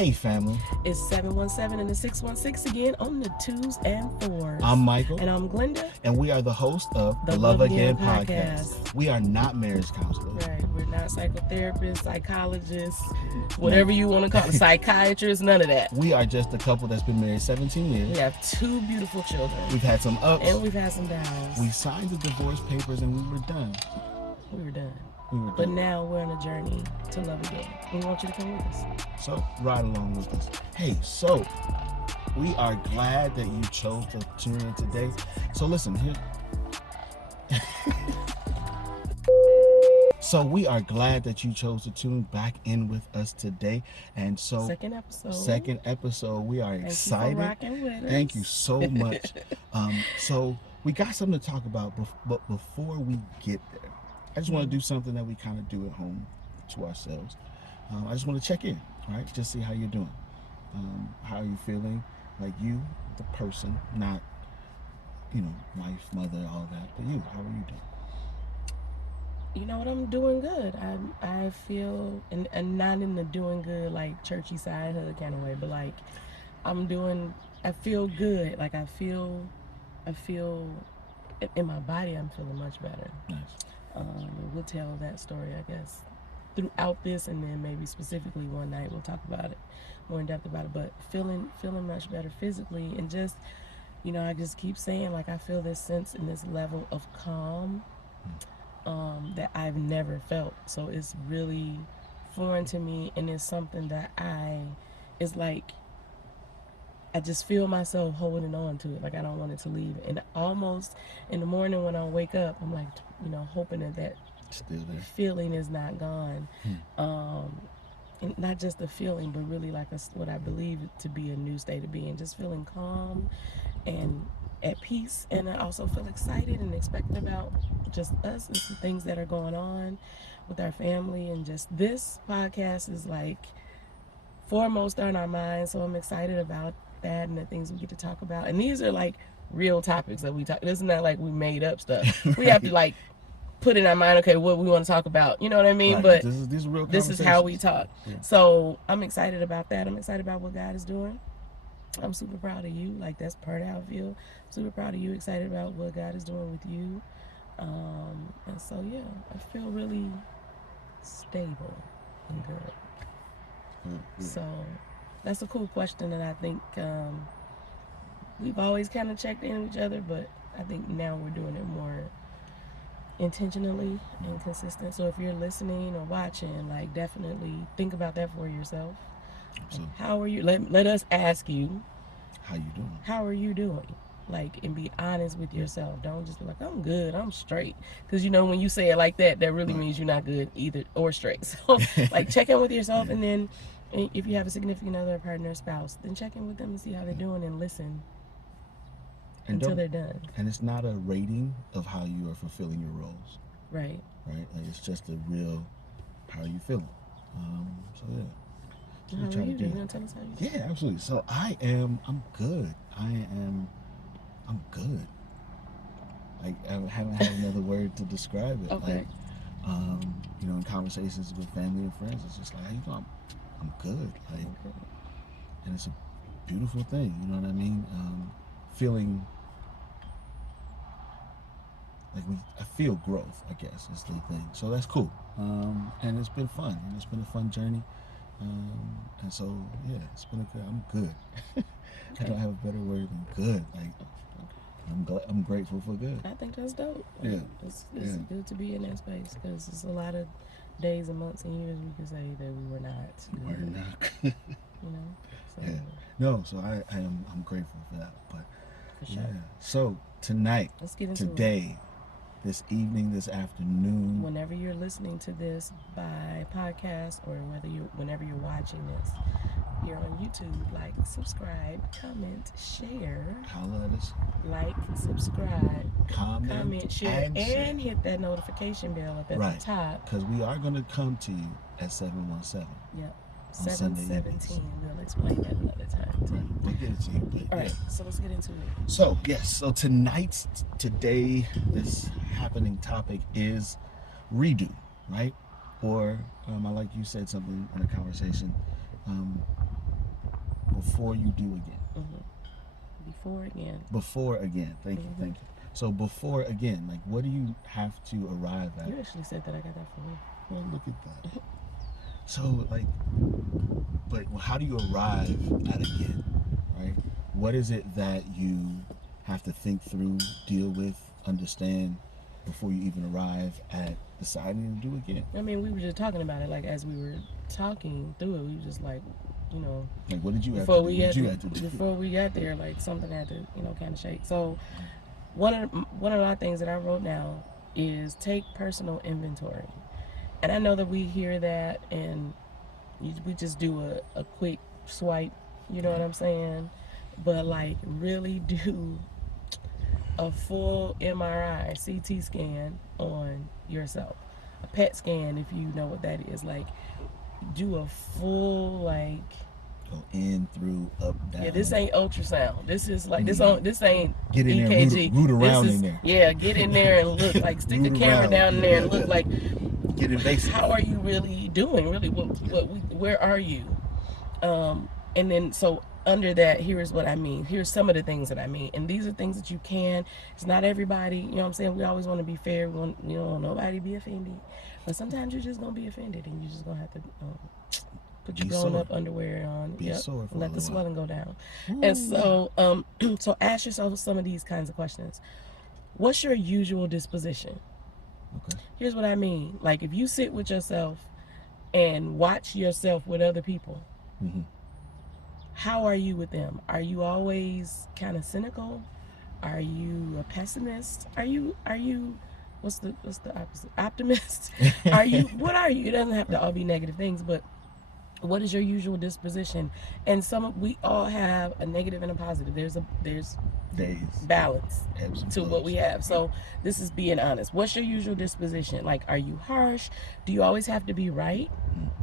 Hey, family. It's 717 and the 616 again on the 2s and 4s. I'm Michael. And I'm Glenda. And we are the host of The Love Love Again Again podcast. We are not marriage counselors. Right. We're not psychotherapists, psychologists, whatever you want to call it, psychiatrists, none of that. We are just a couple that's been married 17 years. We have 2 beautiful children. We've had some ups. And we've had some downs. We signed the divorce papers and we were done. We were done. We were done. But now we're on a journey to love again. We want you to come with us. So ride along with us. Hey, so we are glad that you chose to tune in today. So listen here. So we are glad that you chose to tune back in with us today. And so second episode. We are excited. Thank you for rocking with us. Thank you so much. So we got something to talk about, but before we get there, I just want to do something that we kind of do at home to ourselves. I just want to check in, right? Just see how you're doing. How are you feeling? Like you, the person, not, wife, mother, all of that, but you, how are you doing? You know what, I'm doing good. I feel, and not in the doing good like churchy side hug kind of way, but like I feel good. Like I feel in my body I'm feeling much better. Nice. We'll tell that story, I guess, throughout this, and then maybe specifically one night we'll talk about it more in depth about it. But feeling much better physically, and just, I just keep saying, like, I feel this sense and this level of calm that I've never felt. So it's really foreign to me, and it's something that it's like I just feel myself holding on to it. Like I don't want it to leave. And almost in the morning when I wake up, I'm like, hoping that still there feeling is not gone. And not just the feeling, but really like what I believe to be a new state of being. Just feeling calm and at peace. And I also feel excited and expectant about just us and some things that are going on with our family. And just this podcast is like foremost on our minds. So I'm excited about that and the things we get to talk about. And these are like real topics that we talk. This is not like we made up stuff. We have to like put in our mind, okay, what we want to talk about. You know what I mean? Right. But these are real this is how we talk. Yeah. So I'm excited about that. I'm excited about what God is doing. I'm super proud of you. Like that's part of how I feel. Super proud of you. Excited about what God is doing with you. And so yeah, I feel really stable and good. So that's a cool question, and I think we've always kind of checked in with each other, but I think now we're doing it more intentionally and consistent. So if you're listening or watching, like definitely think about that for yourself. Absolutely. How are you? Let us ask you. How you doing? How are you doing? Like, and be honest with yourself. Don't just be like, I'm good, I'm straight. Because when you say it like that, that really means you're not good either or straight. So like check in with yourself, and then if you have a significant other, partner, spouse, then check in with them and see how they're doing and listen until they're done. And it's not a rating of how you are fulfilling your roles. Right. Like it's just a real, how are you feeling? So yeah. So how are you? You gonna tell us how you feel? Yeah, absolutely. So I'm good. I'm good. Like I haven't had another word to describe it. Okay. Like, in conversations with family and friends, it's just like, how you doing? I'm good. Like, and it's a beautiful thing. You know what I mean? Feeling like I feel growth, I guess, is the thing. So that's cool. And it's been fun. And it's been a fun journey. And so yeah, it's been I'm good. I don't have a better word than good. Like I'm grateful for good. I think that's dope. Yeah. It's good to be in that space, because it's a lot of days and months and years we could say that we were not good. We're not. So. Yeah. No, so I'm grateful for that. But for sure. Yeah. So tonight, let's get into today, this evening, this afternoon, whenever you're listening to this by podcast, or whenever you're watching this here on YouTube, like, subscribe, comment, share. Holla at us. Like, subscribe, comment, share, and hit that notification bell up at the top. Because we are going to come to you at 717. Yep. 717. We'll explain that another time too. Right. We'll get it to you. But, all right, so let's get into it. So yes, so today, this happening topic is redo, right? Or I like you said something in a conversation. before you do again. Before again. Before again. Thank you. Thank you. So before again, like, what do you have to arrive at? You actually said that. I got that for you. Well, look at that. So, like, but how do you arrive at again, right? What is it that you have to think through, deal with, understand before you even arrive at deciding to do again? I mean, we were just talking about it, like, as we were talking through it, we were just like, you know, like, what did you before have to we do? got What you had to do? Before we got there, like, something had to, you know, kind of shake. So one of my things that I wrote down is take personal inventory. And I know that we hear that and we just do a quick swipe, you know what I'm saying? But, like, really do a full MRI, CT scan on yourself. A PET scan, if you know what that is. Like, do a full, like, go in, through, up, down. Yeah, this ain't ultrasound. This is like this ain't get in EKG. There, root around this is, in there. Yeah, get in there and look. Like, stick the camera down in there and look. Like, get invasive. How are you really doing? Really, where are you? And then, so under that, here's what I mean. Here's some of the things that I mean, and these are things that you can. It's not everybody. You know what I'm saying? We always want to be fair. We don't want nobody to be offended, but sometimes you're just gonna be offended, and you're just gonna have to. Put your grown up underwear on. Let the swelling go down. Ooh. And so, so ask yourself some of these kinds of questions. What's your usual disposition? Okay. Here's what I mean. Like, if you sit with yourself and watch yourself with other people, how are you with them? Are you always kind of cynical? Are you a pessimist? Are you what's the opposite? Optimist? What are you? It doesn't have to all be negative things, but what is your usual disposition? And we all have a negative and a positive. There's days balance to what we have. So this is being honest. What's your usual disposition? Like, are you harsh? Do you always have to be right?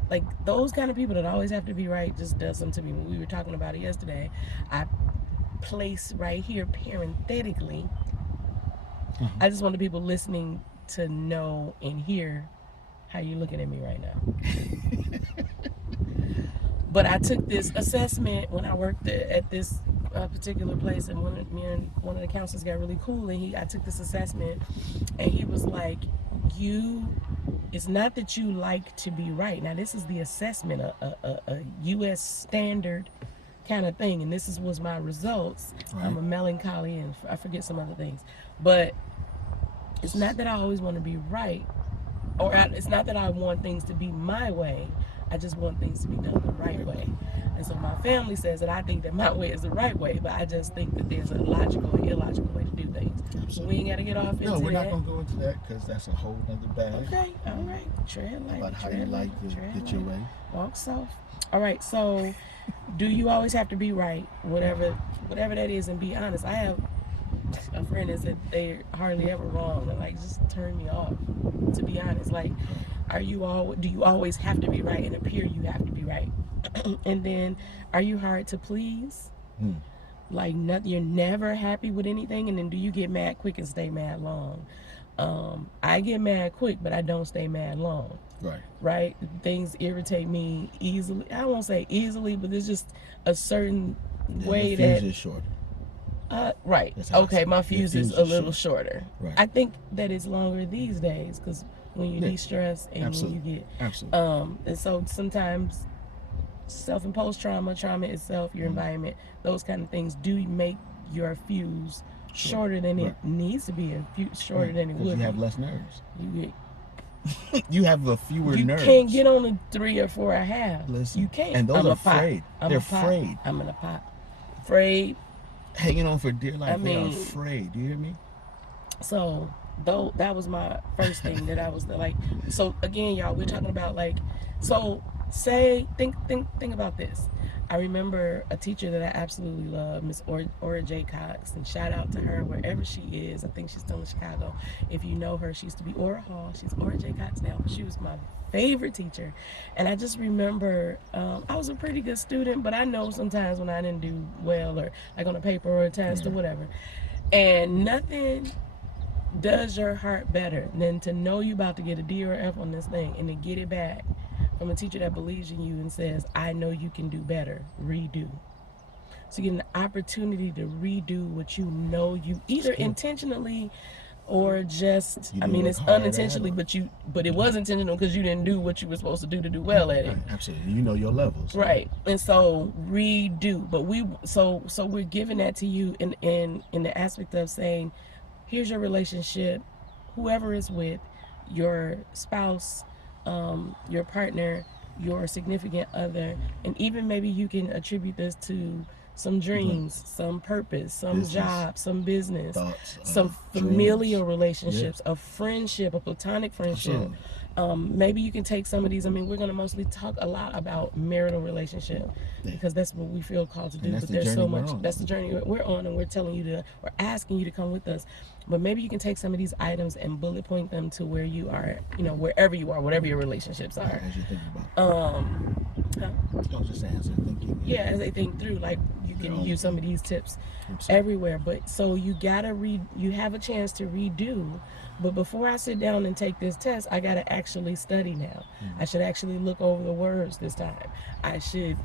Like, those kind of people that always have to be right just does something to me. When we were talking about it yesterday, I place right here parenthetically. I just want the people listening to know and hear how you're looking at me right now. But I took this assessment when I worked at this particular place, and one of the counselors got really cool, and I took this assessment, and he was like, it's not that you like to be right. Now, this is the assessment, a U.S. standard kind of thing, and this was my results. Right. I'm a melancholy, and I forget some other things, but it's not that I always want to be right, or it's not that I want things to be my way. I just want things to be done the right way. And so my family says that I think that my way is the right way, but I just think that there's a logical and illogical way to do things. Absolutely. We ain't got to get off into that. No, we're not going to go into that, because that's a whole other bag. Okay, all right. Tread light. About how you like to get your way. Walk soft. All right, so do you always have to be right? Whatever that is, and be honest. I have a friend that said they're hardly ever wrong, and, like, just turn me off, to be honest. Like, do you always have to be right and appear you have to be right? And then, are you hard to please? Like, you're never happy with anything? And then, do you get mad quick and stay mad long? I get mad quick, but I don't stay mad long. Right? Things irritate me easily. I won't say easily, but there's just a certain way that... The fuse is shorter. Right. Okay, my fuse is a little shorter. Right. I think that it's longer these days, because when you de-stress and when you get... and so sometimes self-imposed trauma itself, your environment, those kind of things do make your fuse shorter than it needs to be, and shorter than it would be. You have less nerves. You have fewer nerves. You can't get on a 3 or 4 1/2. Listen, you can't. And those are afraid. They're afraid. I'm in a pot. Afraid. Hanging on for dear life. They are afraid. Do you hear me? So, though, that was my first thing that I was like. So again, y'all, we're talking about, like, so think about this. I remember a teacher that I absolutely love, Miss Ora J. Cox, and shout out to her wherever she is. I think she's still in Chicago. If you know her, she used to be Ora Hall. She's Ora J. Cox now, but she was my favorite teacher. And I just remember I was a pretty good student, but I know sometimes when I didn't do well, or like on a paper or a test or whatever. And nothing does your heart better than to know you about to get a D or F on this thing, and to get it back from a teacher that believes in you and says, I know you can do better, redo. So you get an opportunity to redo what you know you either intentionally or just, You I didn't mean, work it's hard at, unintentionally, or but it was intentional because you didn't do what you were supposed to do well at it. right, absolutely. You know your levels, Right. And so redo. But so we're giving that to you in the aspect of saying, here's your relationship, whoever is with, your spouse, your partner, your significant other, and even maybe you can attribute this to some dreams, some purpose, some Business, job, some business, thoughts, some familial relationships, a friendship, a platonic friendship. Absolutely. Maybe you can take some of these. I mean, we're going to mostly talk a lot about marital relationship because that's what we feel called to do. that's But the there's journey so we're much. on. That's the journey we're on, and we're telling you to, we're asking you to come with us. But maybe you can take some of these items and bullet point them to where you are, wherever you are, whatever your relationships are. As you're thinking about. Huh? I was just saying, as they're thinking. Yeah, as they think through, like you can use some of these tips everywhere. But so you gotta read. You have a chance to redo. But before I sit down and take this test, I gotta actually study now. I should actually look over the words this time. I should,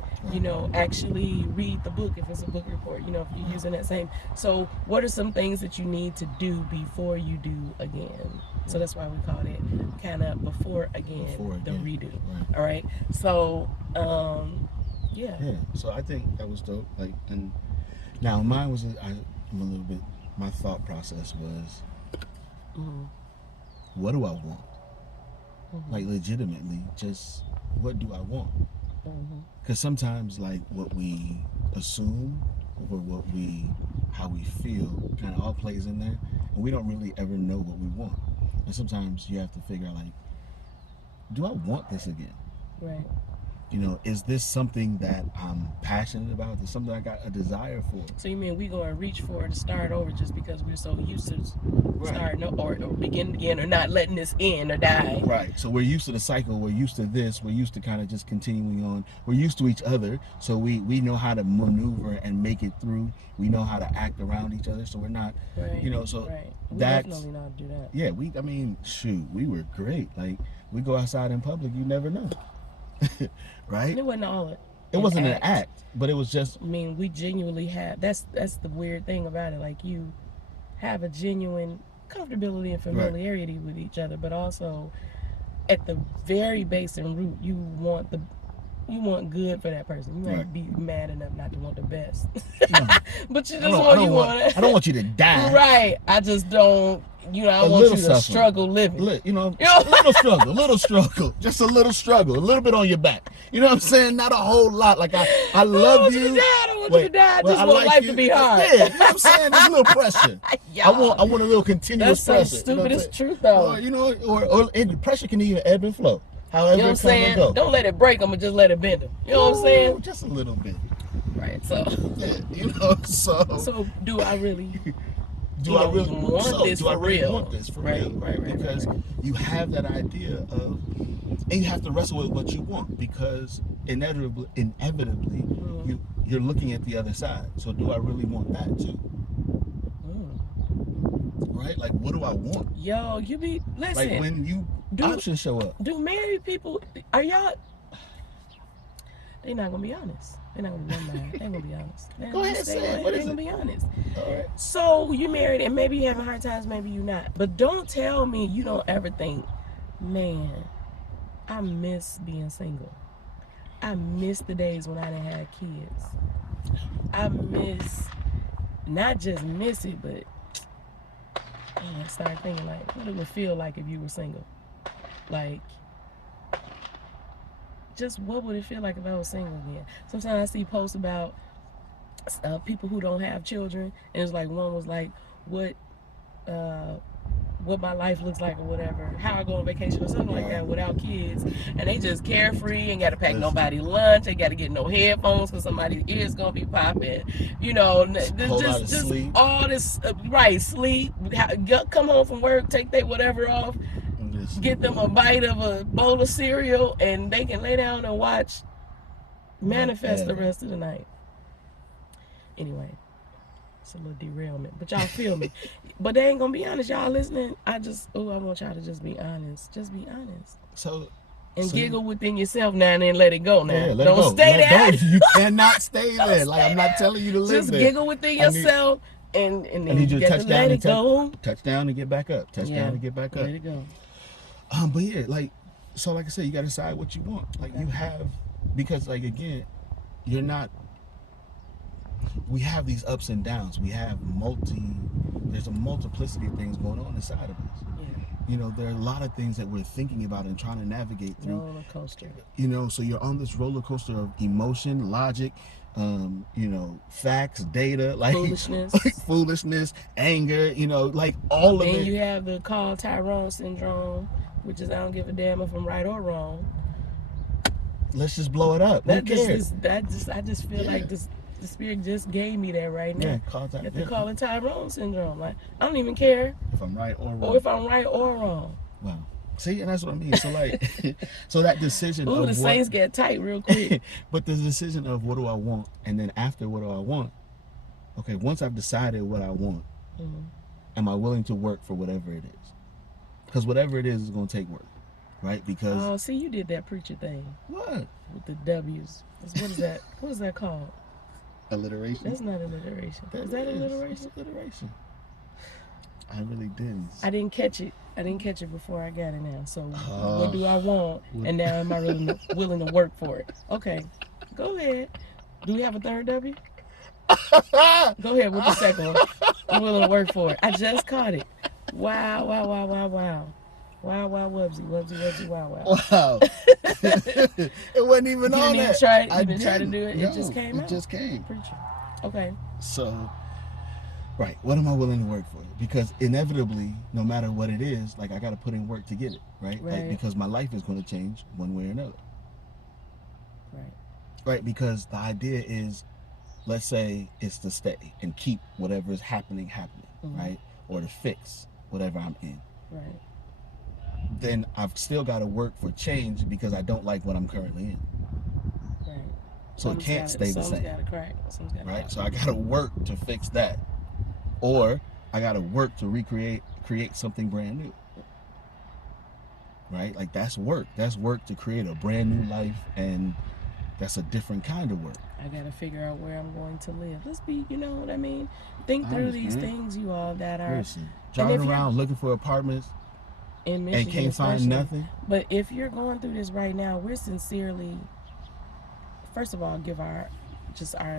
actually read the book if it's a book report. If you're using that same. So what are some things that you need to do before you do again? So that's why we called it kind of before again, the redo. Right. All right. So yeah. So I think that was dope. Like, and now mine was I'm a little bit. My thought process was, what do I want? Like, legitimately, just what do I want? Because sometimes, like, what we assume or how we feel, kind of all plays in there, and we don't really ever know what we want. And sometimes you have to figure out, like, do I want this again? Right. Is this something that I'm passionate about? Is this something I got a desire for? So you mean we going to reach for it to start over just because we're so used to starting or begin again or not letting this end or die? Right. So we're used to the cycle. We're used to this. We're used to kind of just continuing on. We're used to each other. So we know how to maneuver and make it through. We know how to act around each other. So we're not, so we that's definitely know how to do that. Yeah. We were great. Like, we go outside in public, you never know. Right? And it wasn't all it wasn't an act, but it was just. I mean, we genuinely have. That's the weird thing about it. Like, you have a genuine comfortability and familiarity with each other, but also at the very base and root, you want good for that person. You might be mad enough not to want the best, but you just want I don't want you to die. Right. I just don't. I want you to struggle living. A little struggle, just a little struggle, a little bit on your back. You know what I'm saying? Not a whole lot. Like, I love you. I don't want you to die. I just want life to be hard. Yeah, you know what I'm saying? There's a little pressure. I want a little continuous pressure. That's so stupid. It's truth though. Or pressure can even ebb and flow. However, you know what I'm saying? Don't let it break them, but just let it bend them. You know what I'm saying? Just a little bit. Right. So. Yeah. So do I really? Do I really want this for real? Right. Because you have that idea of, and you have to wrestle with what you want, because inevitably, you're looking at the other side. So do I really want that too? Right? Like, what do I want? Yo, listen. Like, when options show up. Do married people, are y'all? They're not gonna be honest. They're not gonna be honest. They're gonna be honest. Go ahead, say it. What is it? They're gonna be honest. All right. So you married, and maybe you having hard times, maybe you not. But don't tell me you don't ever think, man, I miss being single. I miss the days when I didn't have kids. I miss, not just miss it, but I started thinking, like, what it would feel like if you were single. Like, just what would it feel like if I was single again? Sometimes I see posts about people who don't have children, and it's like, one was like, what my life looks like or whatever, how I go on vacation or something like that without kids, and they just carefree, ain't got to pack nobody lunch, ain't got to get no headphones because somebody's ears gonna be popping, just sleep. All this, sleep, come home from work, take their whatever off, get them a bite of a bowl of cereal, and they can lay down and watch Manifest the rest of the night. Anyway, it's a little derailment, but y'all feel me. But they ain't gonna be honest. Y'all listening? I want y'all to just be honest. Just be honest. So And So giggle within yourself now and then. Let it go now. yeah, let Don't it go. stay Let there. go. You cannot stay Don't there. Like, stay I'm not there. telling you to live Just there. giggle within yourself, and I then need you you to got to touch down let and it go. touch down and get back up. Touch down and get back up. Let it go. But yeah, like, so like I said, you got to decide what you want. Like, you have, because like again, you're not. We have these ups and downs. We have there's a multiplicity of things going on inside of us. Yeah. You know, there are a lot of things that we're thinking about and trying to navigate through. Roller coaster. You know, so you're on this roller coaster of emotion, logic, you know, facts, data, like foolishness, anger, you know, like all of it. Then you have the called Tyrone syndrome, which is I don't give a damn if I'm right or wrong. Let's just blow it up. Who cares? I just feel like the spirit just gave me that right now. Yeah, they call it Tyrone syndrome. Like, I don't even care if I'm right or wrong. Or if I'm right or wrong. Wow. See, and that's what I mean. So like, so that decision of the Saints get tight real quick. But the decision of what do I want, and then after what do I want? Okay, once I've decided what I want, am I willing to work for whatever it is? Because whatever it is going to take work, right? Because see, you did that preacher thing. What? With the W's. What is that? What is that called? Alliteration. That's not alliteration. Is that alliteration? Alliteration. I really didn't. I didn't catch it. I didn't catch it before I got it now. So what do I want? And now am I really willing to work for it? Okay, go ahead. Do we have a third W? Go ahead with the second one. I'm willing to work for it. I just caught it. Wow, wow, wow, wow, wow. Wow, wow, wubsy, wow, wow. Wow. It wasn't even on that. You didn't try to do it? No, it just came out? It just came. Preacher. Okay. So, right, what am I willing to work for? Because inevitably, no matter what it is, like I got to put in work to get it, right? Like, because my life is going to change one way or another. Right. Right, because the idea is, let's say it's to stay and keep whatever is happening, right? Or to fix whatever I'm in. Right. Then I've still got to work for change because I don't like what I'm currently in. Right. So it can't stay the same. Right? So I got to work to fix that. Or I got to work to create something brand new. Right? Like that's work. That's work to create a brand new life, and that's a different kind of work. I got to figure out where I'm going to live. Let's be, you know what I mean? Think through these things, you all, that are... Listen, driving around looking for apartments in Michigan, and can't find nothing. But if you're going through this right now, we're sincerely, first of all, give our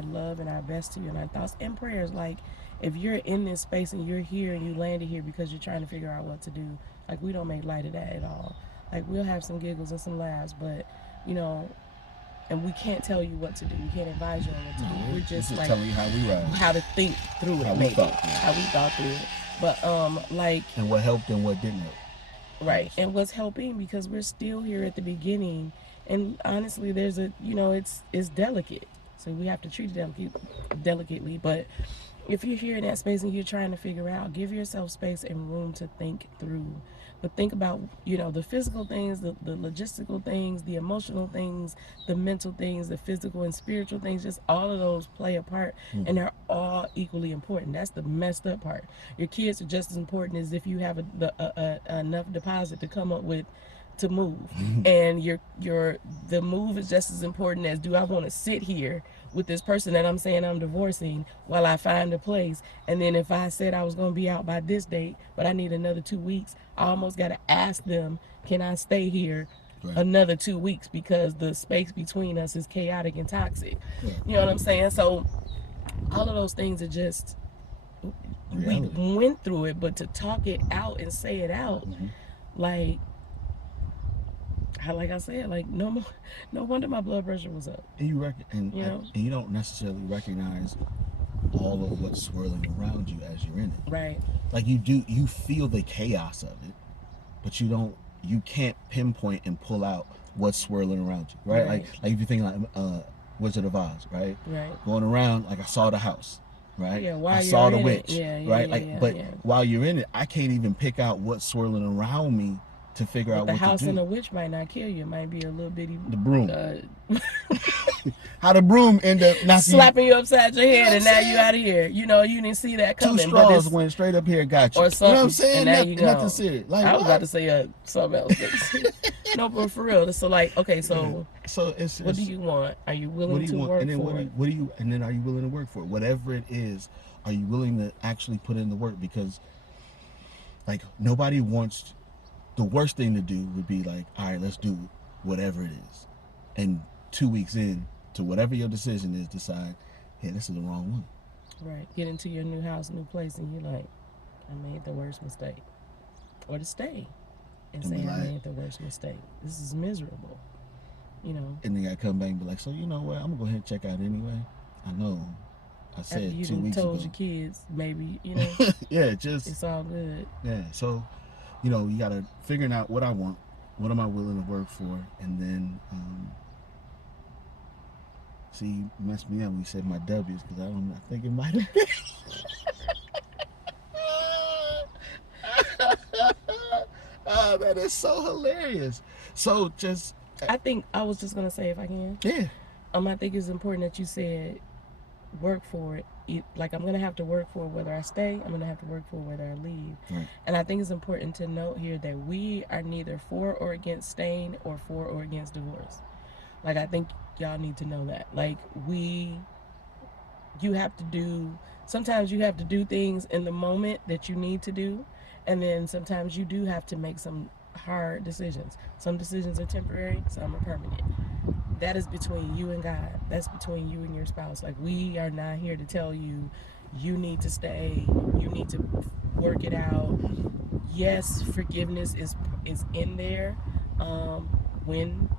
love and our best to you and our thoughts and prayers. Like, if you're in this space and you're here and you landed here because you're trying to figure out what to do, like, we don't make light of that at all. Like, we'll have some giggles and some laughs, but, you know, and we can't tell you what to do. We can't advise you on what to do. We're just like telling you how we ride, how to think through it, how we thought through it. But like, and what helped and what didn't help. Right, and what's helping, because we're still here at the beginning, and honestly, there's it's delicate, so we have to treat it delicately. But if you're here in that space and you're trying to figure out, give yourself space and room to think through. But think about, you know, the physical things, the logistical things, the emotional things, the mental things, the physical and spiritual things. Just all of those play a part, and they're all equally important. That's the messed up part. Your kids are just as important as if you have enough deposit to come up with to move, and the move is just as important as, do I want to sit here with this person that I'm saying I'm divorcing while I find a place? And then if I said I was going to be out by this date, but I need another 2 weeks, I almost got to ask them, can I stay here another 2 weeks, because the space between us is chaotic and toxic. You know what I'm saying? So all of those things are just, we went through it, but to talk it out and say it out, like I said, like, no wonder my blood pressure was up. And you don't necessarily recognize all of what's swirling around you as you're in it. Right. Like you feel the chaos of it, but you can't pinpoint and pull out what's swirling around you. Right. Like if you think like Wizard of Oz, right? Right. Going around, like I saw the house. Right. Yeah, I saw the witch. But while you're in it, I can't even pick out what's swirling around me to figure out what to do. The house and the witch might not kill you. It might be a little bitty... The broom. how the broom end up knocking slapping you upside your head, what and now I'm you saying? out of here. You know, you didn't see that Two coming, but straws it's went straight up here, got you. or You know what I'm something, saying? and now you Nothing gone. serious. Like I was about what? to say something else, but no, but for real. So like, okay, so So it's what do you want? Are you what willing do you to want? And work then for it? and then are you willing to work for it? Whatever it is, are you willing to actually put in the work? Because like nobody wants. The worst thing to do would be like, all right, let's do whatever it is, and 2 weeks in to whatever your decision is, decide, hey, this is the wrong one. Right. Get into your new house, new place, and you're like, I made the worst mistake. Or to stay and And be say, I like, made the worst mistake. This is miserable. You know, and then I come back and be like, so you know what? I'm gonna go ahead and check out anyway. I know. I after said you two done weeks told ago. your kids, maybe, you know, Yeah, just it's all good. yeah. So, you know, you gotta figuring out what I want, what am I willing to work for, and then see, you messed me up when you said my W's because I think it might have been. Oh, that is so hilarious. So just I think I was just gonna say, if I can, yeah, I think it's important that you said work for it. Like I'm gonna have to work for it whether I stay. I'm gonna have to work for it whether I leave. right. And I think it's important to note here that we are neither for or against staying or for or against divorce. Like I think y'all need to know that. Like you have to do. Sometimes you have to do things in the moment that you need to do, and then sometimes you do have to make some hard decisions. Some decisions are temporary, some are permanent. That is between you and God. That's between you and your spouse. Like we are not here to tell you you need to stay, you need to work it out. Yes, forgiveness is in there. When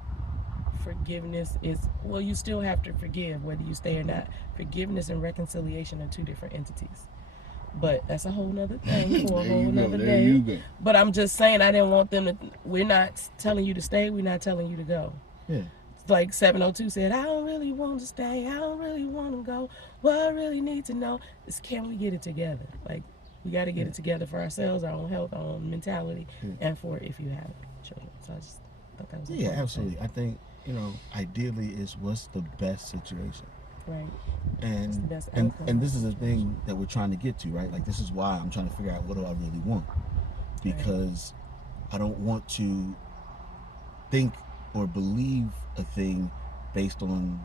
forgiveness is, well, you still have to forgive whether you stay or not. Forgiveness and reconciliation are two different entities. But that's a whole nother thing for a whole nother There you day. go. But I'm just saying, I didn't want them to. We're not telling you to stay. We're not telling you to go. Yeah. Like 702 said, I don't really want to stay. I don't really want to go. What I really need to know is, can we get it together? Like we got to get it together for ourselves, our own health, our own mentality, and for if you have children. So I just thought that was Yeah, important. absolutely. I think, you know, ideally is what's the best situation. Right. And the best and outcome and of this the is the situation. thing that we're trying to get to, right? Like this is why I'm trying to figure out what do I really want. Because I don't want to think or believe a thing based on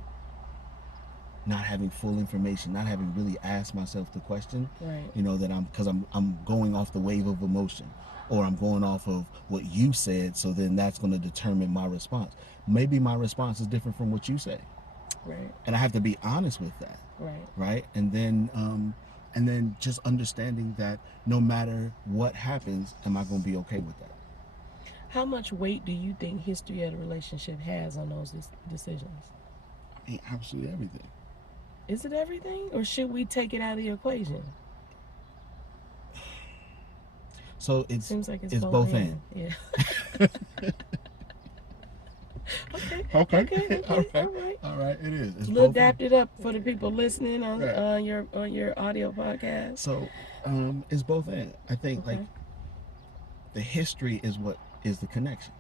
not having full information, not having really asked myself the question. Right. You know, that I'm going off the wave of emotion, or I'm going off of what you said, so then that's going to determine my response. Maybe my response is different from what you say. Right. And I have to be honest with that. Right. Right. And then just understanding that no matter what happens, am I going to be okay with that? How much weight do you think history of the relationship has on those decisions? I mean, absolutely everything. Is it everything, or should we take it out of the equation? So Seems like it's both in. Yeah. Okay. Okay. Okay. All right. All right. All right. It is. It's Let's both in. adapt it up for the people listening on Right. on your audio podcast. So, it's both in. I think like the history is what is the connection,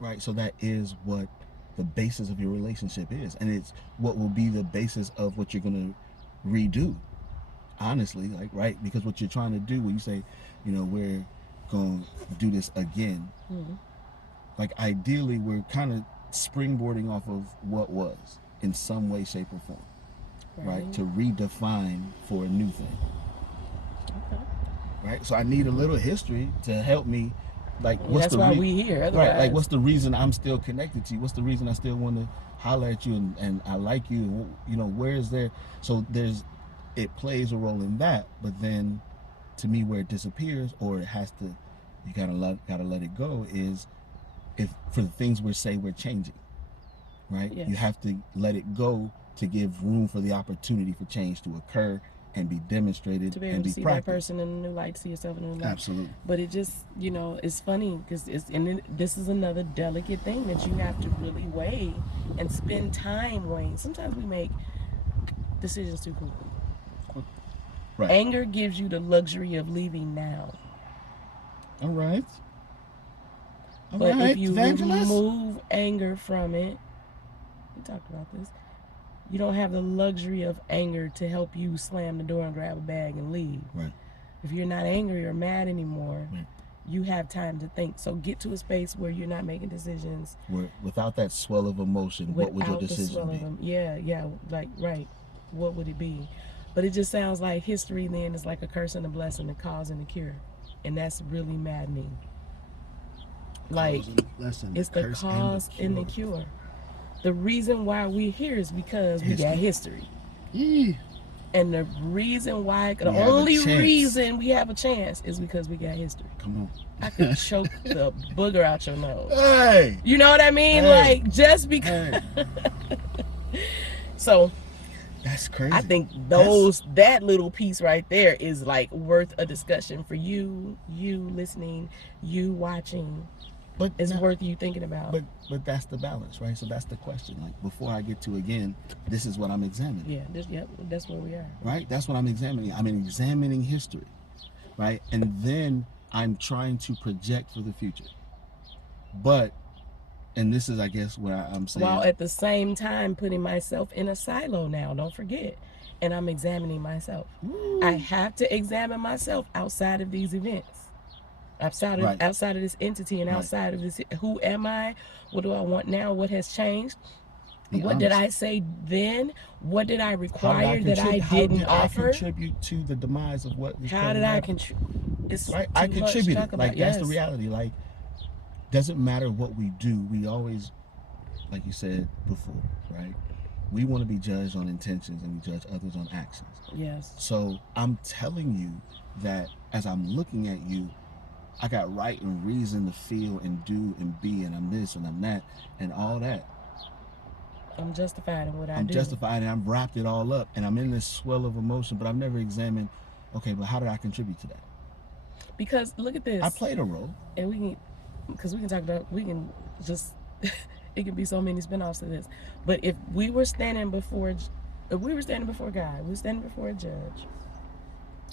right? So that is what the basis of your relationship is, and it's what will be the basis of what you're gonna redo. Honestly, like right, because what you're trying to do when you say, you know, we're gonna do this again, like ideally we're kind of springboarding off of what was in some way, shape, or form, right? To redefine for a new thing. Okay. Right. So I need a little history to help me. Like, what's that's the why we here. Otherwise, right? Like, what's the reason I'm still connected to you? What's the reason I still want to holler at you and I like you? You know, where is there? So it plays a role in that, but then to me, where it disappears or it has to, you gotta let it go is if for the things we're changing, right? Yes. You have to let it go to give room for the opportunity for change to occur and be demonstrated to be able and to be see practiced. That person in a new light, see yourself in a new light. Absolutely. But it just, you know, it's funny because this is another delicate thing that you have to really weigh and spend time weighing. Sometimes we make decisions too quickly. Right. Anger gives you the luxury of leaving now. All right. But if you remove anger from it, We talked about this. You don't have the luxury of anger to help you slam the door and grab a bag and leave. Right. If you're not angry or mad anymore, Right. you have time to think. So get to a space where you're not making decisions. Without that swell of emotion, what would your decision be? Yeah, like, right. What would it be? But it just sounds like history then is like a curse and a blessing, a cause and a cure. And that's really maddening. Like, it's the cause and the cure. The reason why we're here is because we got history. And the reason why, the only reason we have a chance is because we got history. Come on. I could choke the booger out your nose. Hey! You know what I mean? Hey. Like, just because. Hey. So, that's crazy. I think that little piece right there is like worth a discussion for you listening, you watching. But it's worth you thinking about. But that's the balance, right? So that's the question. Like, before I get to, again, this is what I'm examining. Yeah, that's where we are. Right? That's what I'm examining. I'm examining history, right? And then I'm trying to project for the future. But, and this is, I guess, where I'm saying, while at the same time putting myself in a silo now, don't forget. And I'm examining myself. Ooh. I have to examine myself outside of these events. Outside of this entity and outside of this, who am I? What do I want now? What has changed? What did I say then? What did I require that I didn't offer? How did I contribute to the demise of what is How did I contribute? Right? I contributed. Like, that's the reality. Like, doesn't matter what we do. We always, like you said before, right? We want to be judged on intentions and we judge others on actions. Yes. So I'm telling you that as I'm looking at you, I got right and reason to feel and do and be, and I'm this and I'm that and all that. I'm justified in what I do. I'm justified and I've wrapped it all up and I'm in this swell of emotion, but I've never examined, okay, but how did I contribute to that? Because look at this. I played a role. And we can talk about, it can be so many spinoffs of this. But if we were standing before God, we were standing before a judge.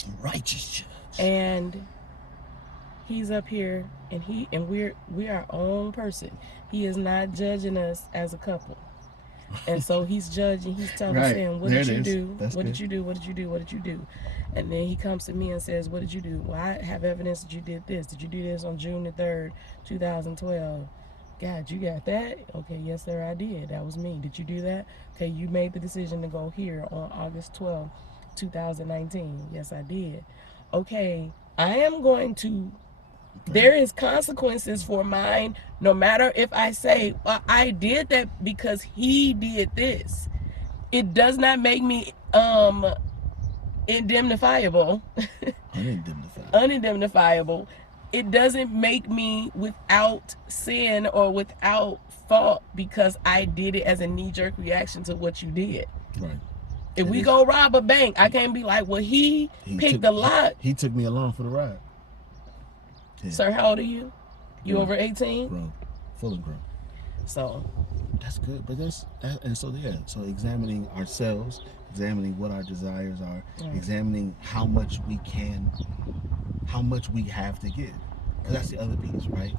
A righteous judge. And he's up here, and we're our own person. He is not judging us as a couple, and so he's judging. He's telling us, saying, "What did you do? What did you do? What did you do? What did you do?" And then he comes to me and says, "What did you do?" Well, I have evidence that you did this. Did you do this on June the 3rd, 2012? God, you got that? Okay, yes, sir, I did. That was me. Did you do that? Okay, you made the decision to go here on August 12th, 2019. Yes, I did. Okay, I am going to. There is consequences for mine, no matter if I say, well, I did that because he did this. It does not make me indemnifiable. Unindemnifiable. It doesn't make me without sin or without fault because I did it as a knee-jerk reaction to what you did. Right. If we go rob a bank, I can't be like, well, he picked the lock. He took me along for the ride. Yeah. Sir, how old are you? You over 18? Grown. Fully grown. So that's good. But so examining ourselves, examining what our desires are, examining how much we have to give. Because that's the other piece, right?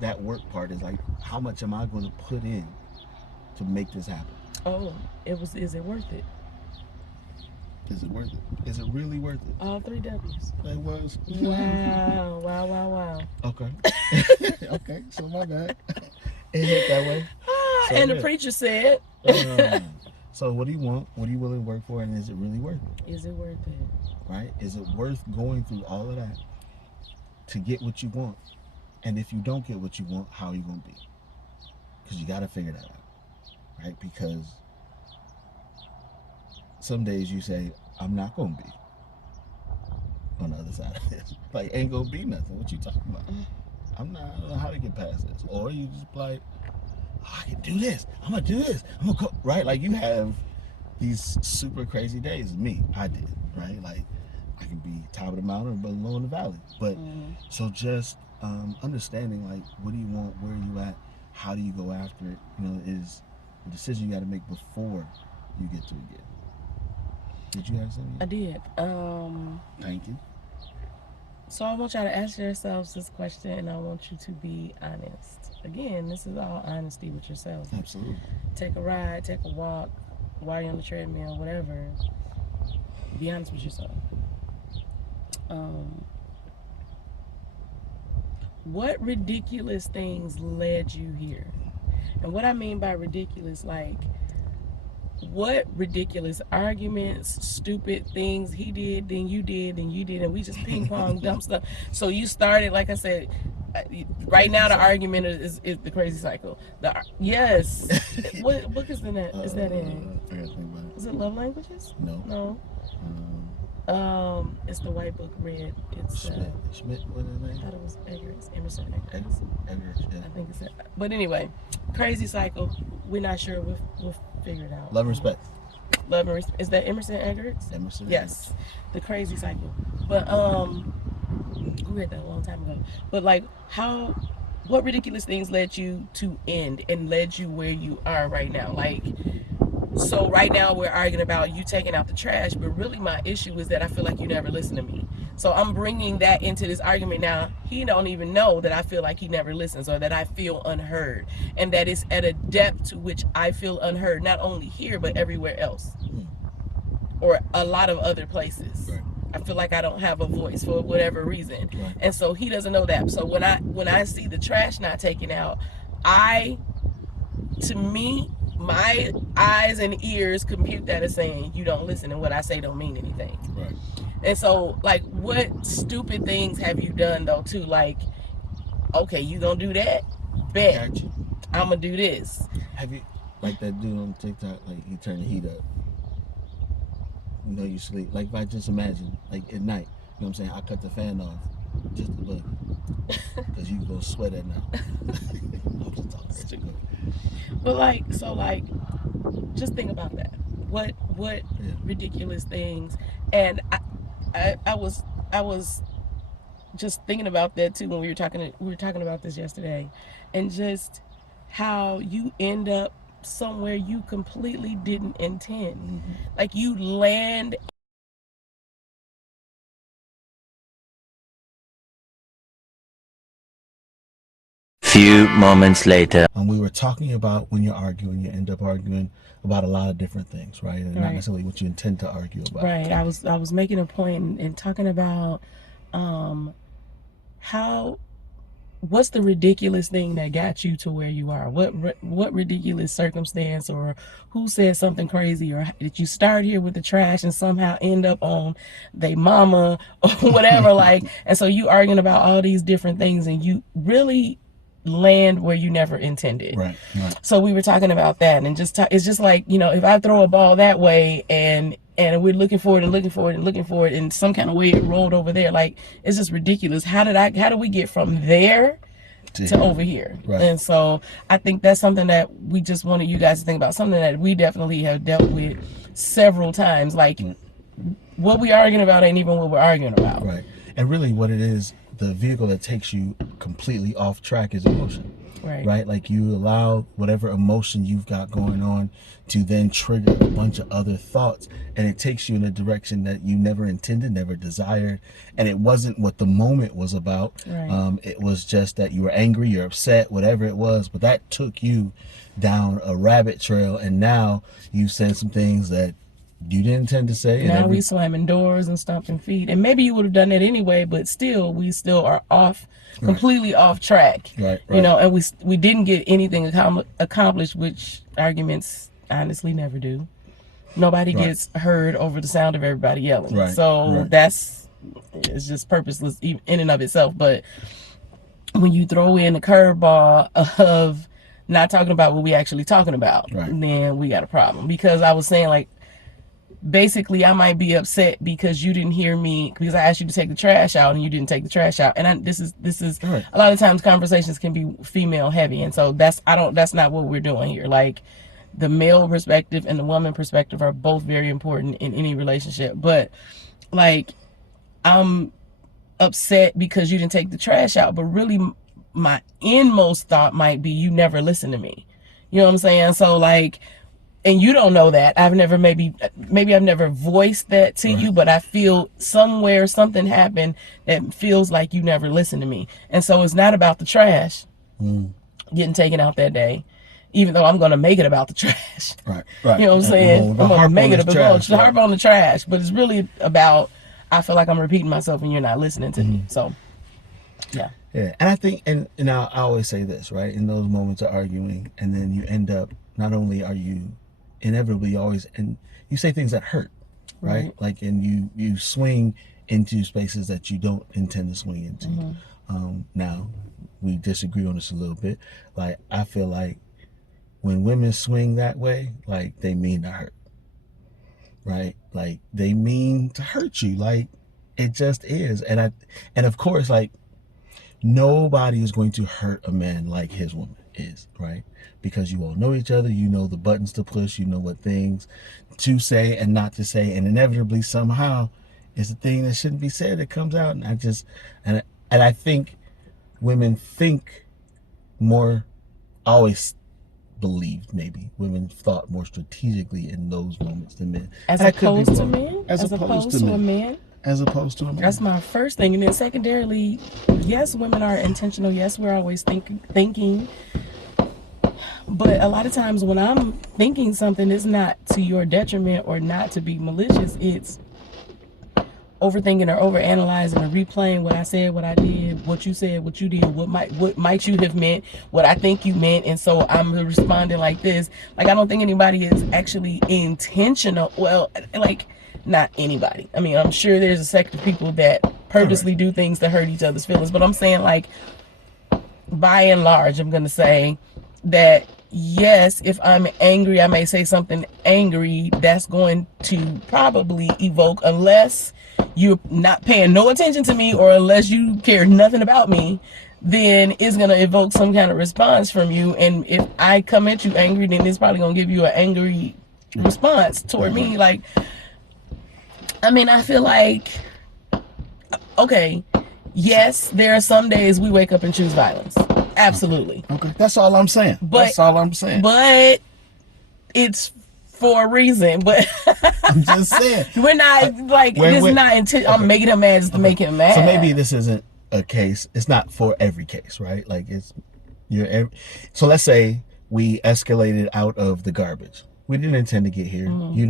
That work part is like, how much am I going to put in to make this happen? Oh, is it worth it? Is it worth it? Is it really worth it? All 3 W's. It was. Wow. Okay. Okay, so my bad. It hit that way. And the preacher said. So what do you want? What are you willing to work for? And is it really worth it? Is it worth it? Right? Is it worth going through all of that to get what you want? And if you don't get what you want, how are you going to be? Because you got to figure that out. Right? Because some days you say, I'm not going to be on the other side of this. Like, ain't going to be nothing. What you talking about? I don't know how to get past this. Or you just like, oh, I can do this. I'm going to do this. I'm going to go. Right? Like, you have these super crazy days. Me, I did. Right? Like, I can be top of the mountain or below in the valley. But so just understanding, like, what do you want? Where are you at? How do you go after it? You know, is a decision you got to make before you get to it again. Did you have something? I did. Thank you. So I want y'all to ask yourselves this question, and I want you to be honest. again, this is all honesty with yourself. Absolutely. Take a ride, take a walk, while you're on the treadmill, whatever. Be honest with yourself. What ridiculous things led you here? And what I mean by ridiculous, like, what ridiculous arguments, stupid things he did, then you did, and we just ping pong dump stuff. So you started, like I said, right now the argument is the crazy cycle. Yes. What book is that? Is that in? I gotta think about it. Is it Love Languages? No. It's the white book, Red. It's Schmidt. What is his I name? thought it was Emerson Eggers. Yeah. I think it's that. But anyway, crazy cycle. We're not sure. We'll figure it out. Love and Respect. Love and Respect. Is that Emerson Eggers? Emerson. Yes. The crazy cycle. But we read that a long time ago. But like, what ridiculous things led you to end and led you where you are right now? Like, so right now we're arguing about you taking out the trash, but really my issue is that I feel like you never listen to me. So I'm bringing that into this argument now. He don't even know that I feel like he never listens, or that I feel unheard, and that it's at a depth to which I feel unheard, not only here but everywhere else, or a lot of other places. Right. I feel like I don't have a voice for whatever reason. Right. And so he doesn't know that. So when I see the trash not taken out, to me, my eyes and ears compute that as saying you don't listen, and what I say don't mean anything. Right. And so, like, what stupid things have you done though too? Like, okay, you gonna do that? Bet. Got you. I'm gonna do this. Have you, like that dude on TikTok, like he turned the heat up? You know, you sleep. Like, if I just imagine, like at night, you know what I'm saying? I cut the fan off just a bug, because you go sweat at night. I'm just talking stupid. But like, so like, just think about that. What ridiculous things? And I was just thinking about that too when we were talking about this yesterday, and just how you end up somewhere you completely didn't intend. Mm-hmm. Like, you land Few moments later. We were talking about when you're arguing, you end up arguing about a lot of different things, right? And not necessarily what you intend to argue about. Right. I was making a point and talking about what's the ridiculous thing that got you to where you are? What ridiculous circumstance, or who said something crazy, or did you start here with the trash and somehow end up on they mama or whatever? Like, and so you arguing about all these different things, and you really land where you never intended. Right. So we were talking about that, and it's just like, you know, if I throw a ball that way and we're looking for it in some kind of way, it rolled over there. Like, it's just ridiculous. How do we get from there to over here? Right. And so I think that's something that we just wanted you guys to think about, something that we definitely have dealt with several times. Like, what we arguing about ain't even what we're arguing about. Right. And really what it is, the vehicle that takes you completely off track is emotion. Right? Like, you allow whatever emotion you've got going on to then trigger a bunch of other thoughts, and it takes you in a direction that you never intended, never desired, and it wasn't what the moment was about. Right. It was just that you were angry, you're upset, whatever it was, but that took you down a rabbit trail, and now you said some things that you didn't intend to say. Now we slamming doors and stomping feet, and maybe you would have done that anyway, but still, we still are off, completely off track. Right. You know, and we didn't get anything accomplished, which arguments honestly never do. Nobody gets heard over the sound of everybody yelling. Right. So it's just purposeless in and of itself. But when you throw in the curveball of not talking about what we actually talking about, then we got a problem. Because I was saying, like, basically, I might be upset because you didn't hear me, because I asked you to take the trash out and you didn't take the trash out. And this is a lot of times conversations can be female heavy, and so that's not what we're doing here. Like, the male perspective and the woman perspective are both very important in any relationship. But like, I'm upset because you didn't take the trash out, but really my inmost thought might be you never listen to me. You know what I'm saying? So like, and you don't know that. Maybe I've never voiced that to you, but I feel somewhere something happened that feels like you never listened to me. And so it's not about the trash. getting taken out that day, even though I'm gonna make it about the trash. Right. You know what I'm saying? I'm gonna make it about trash, harp on the trash, but it's really about, I feel like I'm repeating myself and you're not listening to me. So, yeah. Yeah, and I think, and I always say this, right? In those moments of arguing, and then you end up, not only are you inevitably always, and you say things that hurt, right? Like, and you swing into spaces that you don't intend to swing into. Now, we disagree on this a little bit. Like, I feel like when women swing that way, like, they mean to hurt, right? Like, they mean to hurt you. Like, it just is. And of course, like, nobody is going to hurt a man like his woman is, right? Because you all know each other, you know the buttons to push, you know what things to say and not to say, and inevitably somehow it's a thing that shouldn't be said that comes out. And I think women think more, always believed maybe women thought more strategically in those moments than men. As opposed to men? As opposed to a man? As opposed to a man. That's my first thing. And then secondarily, yes, women are intentional. Yes, we're always thinking. But a lot of times when I'm thinking something, it's not to your detriment or not to be malicious. It's overthinking or overanalyzing or replaying what I said, what I did, what you said, what you did, what might you have meant, what I think you meant, and so I'm responding like this. Like, I don't think anybody is actually intentional. Well, like, not anybody. I mean, I'm sure there's a sect of people that purposely do things to hurt each other's feelings, but I'm saying, like, by and large, I'm gonna say that yes, if I'm angry, I may say something angry that's going to probably evoke, unless you're not paying no attention to me or unless you care nothing about me, then it's going to evoke some kind of response from you. And if I come at you angry, then it's probably going to give you an angry response toward me. Like, I mean, I feel like, okay, yes, there are some days we wake up and choose violence. Absolutely. Okay. That's all I'm saying. That's all I'm saying. But it's for a reason. But I'm just saying. We're not, like, this is not I'm making him mad just to make him mad. So maybe this isn't a case. It's not for every case, right? Like, so let's say we escalated out of the garbage. We didn't intend to get here. You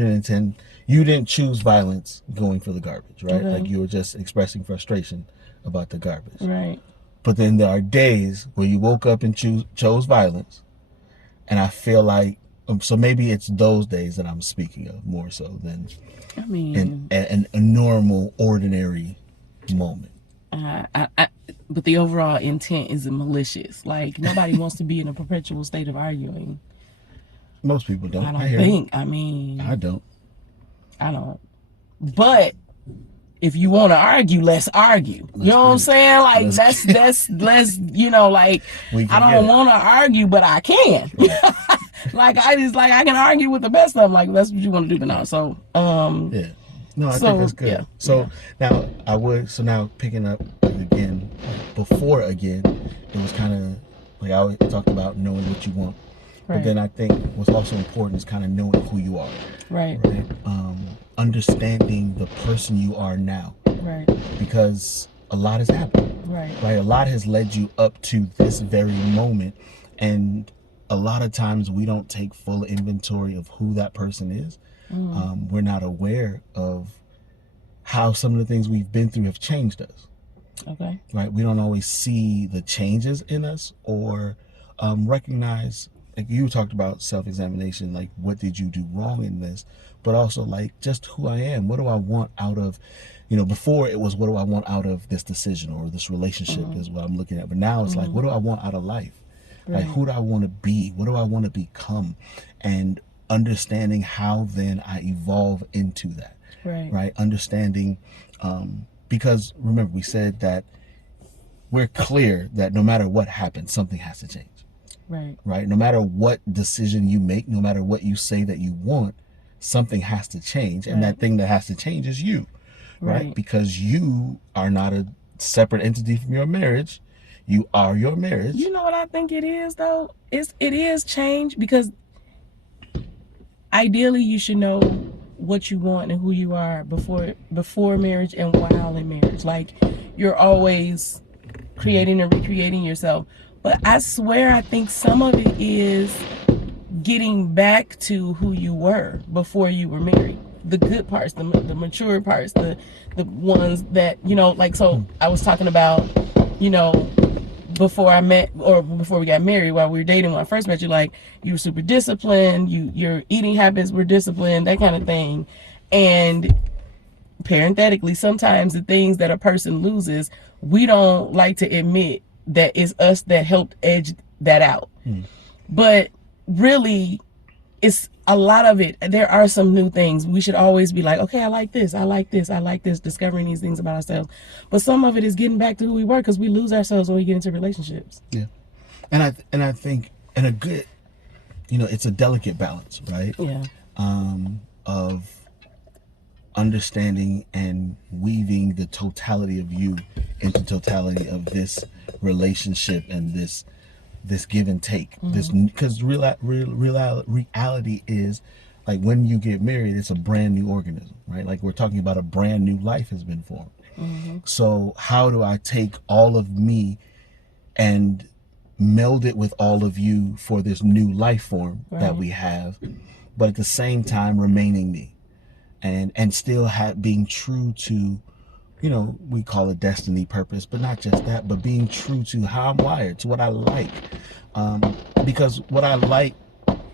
didn't choose violence going for the garbage, right? Like, you were just expressing frustration about the garbage. Right. But then there are days where you woke up and chose violence. And I feel like, so maybe it's those days that I'm speaking of more so than, I mean, a normal, ordinary moment. But the overall intent is malicious. Like, nobody wants to be in a perpetual state of arguing. Most people don't. I mean, I don't. But if you want to argue, let's argue. You know what I'm saying? Like, let's, you know, like, I don't want to argue, but I can. Like, I can argue with the best of them. Like, that's what you want to do now. So, yeah. No, I think that's good. Yeah, so now now picking up again, before again, it was kind of like I always talked about knowing what you want. But then I think what's also important is kind of knowing who you are. Right. Understanding the person you are now. Right. Because a lot has happened. Right. A lot has led you up to this very moment. And a lot of times we don't take full inventory of who that person is. We're not aware of how some of the things we've been through have changed us. Okay. Right. We don't always see the changes in us or recognize, like you talked about self-examination, like what did you do wrong in this, but also like just who I am. What do I want out of, before it was what do I want out of this decision or this relationship is what I'm looking at. But now it's like, what do I want out of life? Right. Like, who do I want to be? What do I want to become? And understanding how then I evolve into that. Right. Understanding, because remember we said that we're clear that no matter what happens, something has to change. Right. No matter what decision you make, no matter what you say that you want, something has to change. And that thing that has to change is you. Right. Because you are not a separate entity from your marriage. You are your marriage. You know what I think it is, though? It is change, because ideally you should know what you want and who you are before marriage and while in marriage. Like, you're always creating and recreating yourself. But I swear, I think some of it is getting back to who you were before you were married. The good parts, the mature parts, the ones that, you know, like, so I was talking about, you know, before I met, or before we got married, while we were dating, when I first met you, like, you were super disciplined, your eating habits were disciplined, that kind of thing. And parenthetically, sometimes the things that a person loses, we don't like to admit that it's us that helped edge that out. But really, it's a lot of it. There are some new things. We should always be like, okay, I like this, I like this, I like this, discovering these things about ourselves. But some of it is getting back to who we were, because we lose ourselves when we get into relationships. Yeah. And I think, and a good, you know, it's a delicate balance, right? Yeah. Of understanding and weaving the totality of you into totality of this relationship and this give and take. This, because reality is, like, when you get married, it's a brand new organism, right? Like, we're talking about a brand new life has been formed. So how do I take all of me and meld it with all of you for this new life form that we have, but at the same time remaining me, and still being true to, you know, we call it destiny, purpose, but not just that, but being true to how I'm wired, to what I like. Because what I like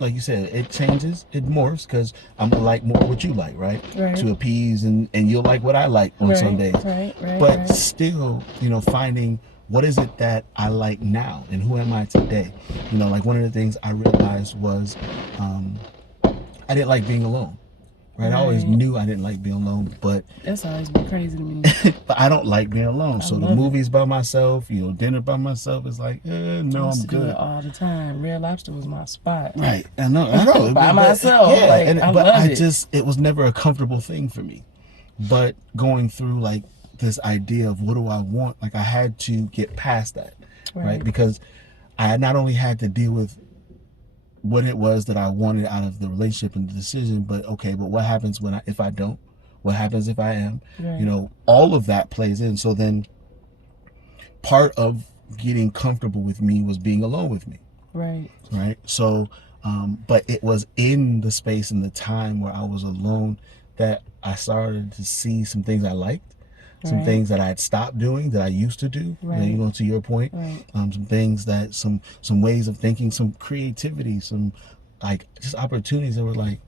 you said, it changes, it morphs, because I'm gonna like more what you like, right? To appease, and you'll like what I like on some days. But still, you know, finding what is it that I like now, and who am I today? You know, like, one of the things I realized was I didn't like being alone. Right? I always knew I didn't like being alone, but that's always been crazy to me. but I don't like being alone. So the movies by myself, you know, dinner by myself is like, no, I'm good. Do it all the time. Red Lobster was my spot. Right? I know. By myself, yeah. like, I just, it was never a comfortable thing for me. But going through, like, this idea of what do I want, like, I had to get past that, right? Because I had not only had to deal with what it was that I wanted out of the relationship and the decision, but what happens if I don't? What happens if I am? You know, all of that plays in. So then part of getting comfortable with me was being alone with me. Right. So, but it was in the space and the time where I was alone that I started to see some things I liked. Some things that I had stopped doing that I used to do, you know, to your point. Some things that, some ways of thinking, some creativity, some, like, just opportunities that were like,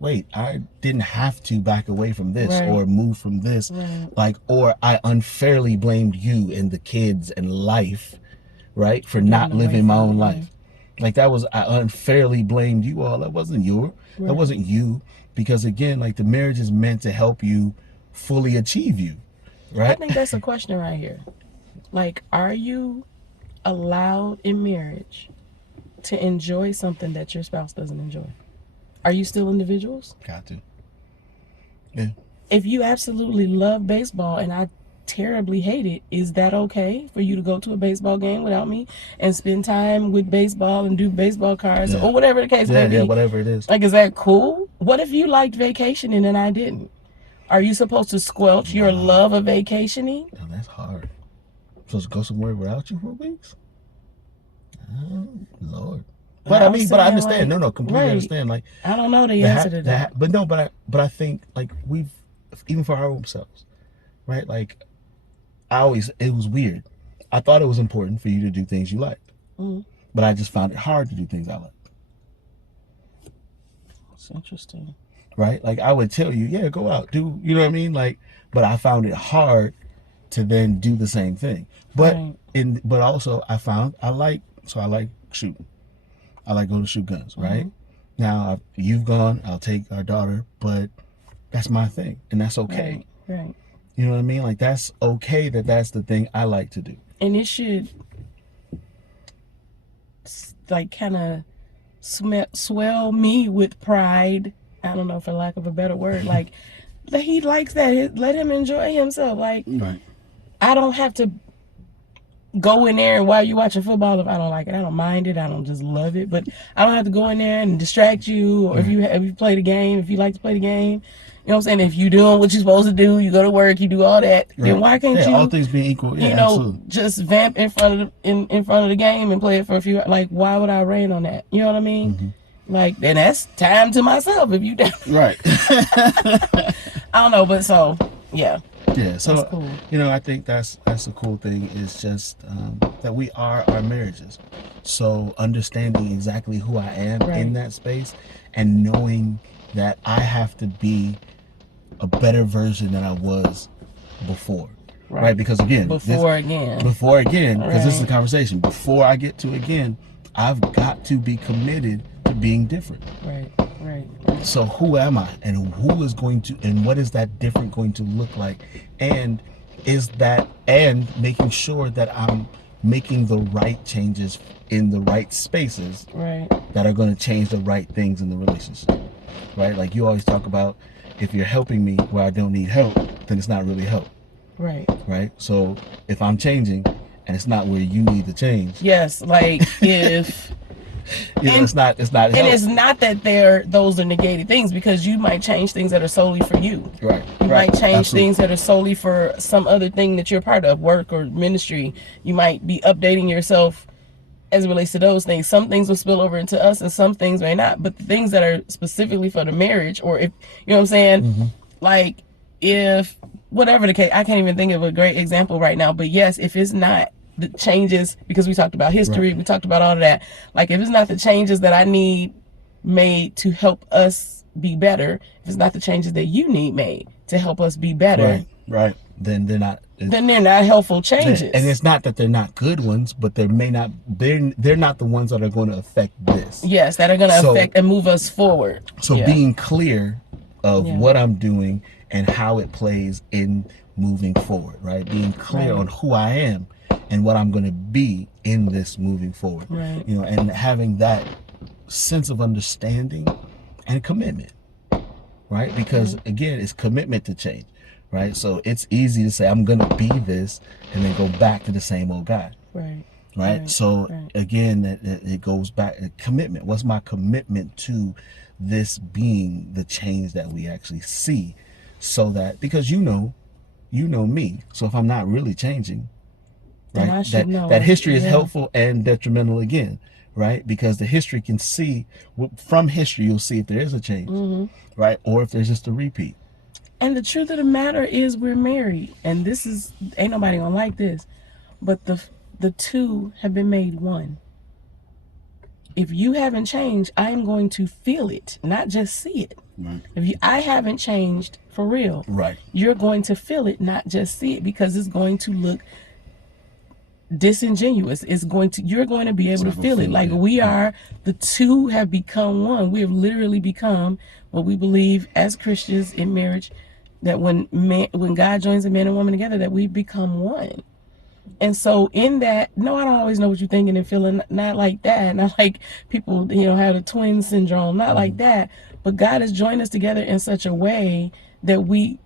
wait, I didn't have to back away from this or move from this. Like, or I unfairly blamed you and the kids and life, right, for not living my own life. Like, I unfairly blamed you all. That wasn't that wasn't you. Because again, like, the marriage is meant to help you fully achieve you. Right? I think that's a question right here. Like, are you allowed in marriage to enjoy something that your spouse doesn't enjoy? Are you still individuals? Got to. Yeah. If you absolutely love baseball and I terribly hate it, is that okay for you to go to a baseball game without me and spend time with baseball and do baseball cards or whatever the case may be? Yeah, whatever it is. Like, is that cool? What if you liked vacationing and I didn't? Are you supposed to squelch your love of vacationing? No, that's hard. Supposed to go somewhere without you for weeks? Oh, Lord. But I mean, but I understand. Like, no, completely understand. Like, I don't know the answer to that. But no, but I think, like, we've, even for our own selves, right? Like, it was weird. I thought it was important for you to do things you liked, but I just found it hard to do things I liked. It's interesting. Right? Like, I would tell you, yeah, go out, do, you know what I mean? Like, but I found it hard to then do the same thing. But but also I like shooting. I like going to shoot guns, right? Now, you've gone, I'll take our daughter, but that's my thing, and that's okay. Right. You know what I mean? Like, that's okay, that's the thing I like to do. And it should, like, kind of swell me with pride. I don't know, for lack of a better word, like, that he likes that. Let him enjoy himself. Like, I don't have to go in there and while you watching football, if I don't like it, I don't mind it. I don't just love it, but I don't have to go in there and distract you. Or if you play the game, if you like to play the game, know what I'm saying? If you doing what you're supposed to do, you go to work, you do all that, then why can't you? All things being equal, you know, just vamp in front of in front of the game and play it for a few. Like, why would I rain on that? You know what I mean? Mm-hmm. Like, then that's time to myself. If you right. I don't know, but so yeah. Yeah, so that's cool. You know, I think that's a cool thing. Is just that we are our marriages. So understanding exactly who I am in that space, and knowing that I have to be a better version than I was before. Right? Because again, before again, because this is a conversation. Before I get to again, I've got to be committed to being different. Right. So who am I, and who is going to, and what is that different going to look like, and making sure that I'm making the right changes in the right spaces, that are going to change the right things in the relationship, right? Like you always talk about, if you're helping me where I don't need help, then it's not really help. Right. So if I'm changing and it's not where you need to change. Yes. Like if. It's not help. And it's not that those are negated things, because you might change things that are solely for you. Right. You might change things that are solely for some other thing that you're part of, work or ministry. You might be updating yourself as it relates to those things. Some things will spill over into us and some things may not. But the things that are specifically for the marriage, or if, you know what I'm saying? Like if, whatever the case, I can't even think of a great example right now. But yes, if it's not the changes, because we talked about history, we talked about all of that. Like if it's not the changes that I need made to help us be better, if it's not the changes that you need made to help us be better, right, then they're not. Then they're not helpful changes. And it's not that they're not good ones, but they're not the ones that are going to affect this. Yes, that are going to affect and move us forward. So being clear of what I'm doing and how it plays in moving forward, right? Being clear on who I am and what I'm going to be in this moving forward. Right. You know, and having that sense of understanding and commitment, right? Because again, it's commitment to change, right? So it's easy to say, I'm going to be this and then go back to the same old guy. Right. So again, it goes back, commitment. What's my commitment to this being the change that we actually see? So that, because you know me. So if I'm not really changing, right, that history is helpful and detrimental again, right? Because the history can see, from history, you'll see if there is a change, right? Or if there's just a repeat. And the truth of the matter is, we're married, and this is, ain't nobody gonna like this, but the two have been made one. If you haven't changed, I'm going to feel it, not just see it. Right. If I haven't changed for real, you're going to feel it, not just see it, because it's going to look disingenuous. You're going to be able to feel it. Like the two have become one. We have literally become what we believe as Christians in marriage, that when God joins a man and woman together, that we become one. And so in that, no, I don't always know what you're thinking and feeling, not like that. Not like people, have the twin syndrome, not like that. But God has joined us together in such a way that we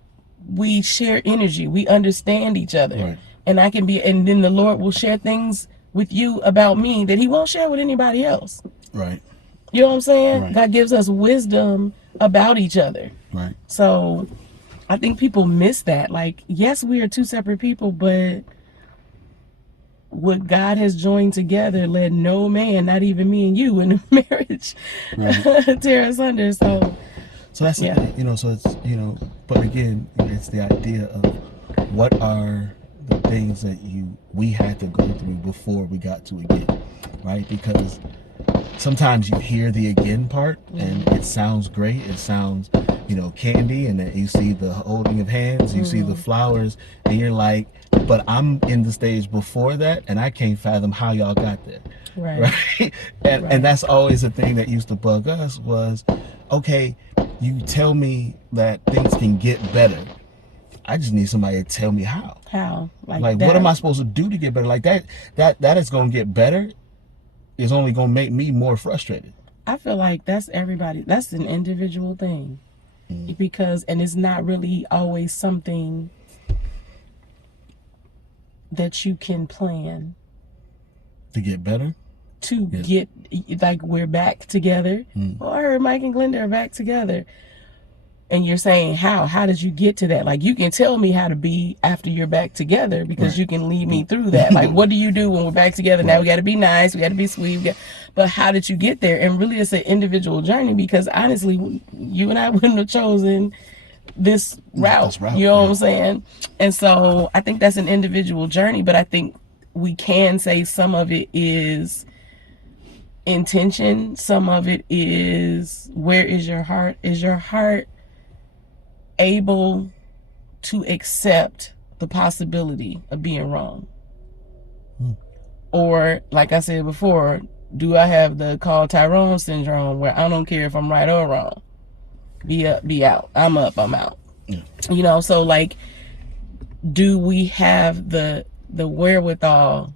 share energy. We understand each other. Right. And and then the Lord will share things with you about me that he won't share with anybody else. Right. You know what I'm saying? Right. God gives us wisdom about each other. Right. So I think people miss that. Like, yes, we are two separate people, but what God has joined together, let no man, not even me and you in a marriage, tear us under. So that's the thing, so it's, but again, it's the idea of what are the things that we had to go through before we got to again, right? Because sometimes you hear the again part and it sounds great, it sounds candy, and then you see the holding of hands, you see the flowers, and you're like, but I'm in the stage before that and I can't fathom how y'all got there. Right. And that's always a thing that used to bug us was, okay, you tell me that things can get better, I just need somebody to tell me how. Like what am I supposed to do to get better? Like that is going to get better is only going to make me more frustrated. I feel like that's everybody. That's an individual thing. Because, and it's not really always something that you can plan. To get better? Get, like, we're back together. I heard Mike and Glenda are back together. And you're saying, how did you get to that? Like, you can tell me how to be after you're back together, because Right. you can lead me through that. Like, what do you do when we're back together? Now we got to be nice, we got to be sweet, but how did you get there? And really, it's an individual journey, because honestly, you and I wouldn't have chosen this route. You know what I'm saying? And so I think that's an individual journey, but I think we can say some of it is intention, some of it is, where is your heart? Is your heart able to accept the possibility of being wrong? Or, like I said before, do I have the called Tyrone syndrome, where I don't care if I'm right or wrong? Be up, be out. I'm up, I'm out. Yeah. You know, so like, do we have the wherewithal,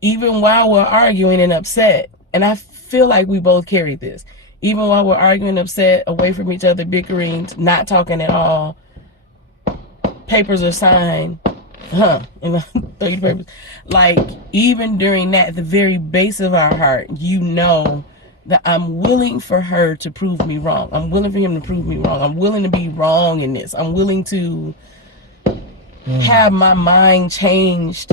even while we're arguing and upset? And I feel like we both carried this. Even while we're arguing, upset, away from each other, bickering, not talking at all, papers are signed, and 30 papers. Like, even during that, at the very base of our heart, you know that I'm willing for her to prove me wrong. I'm willing for him to prove me wrong. I'm willing to be wrong in this. I'm willing to have my mind changed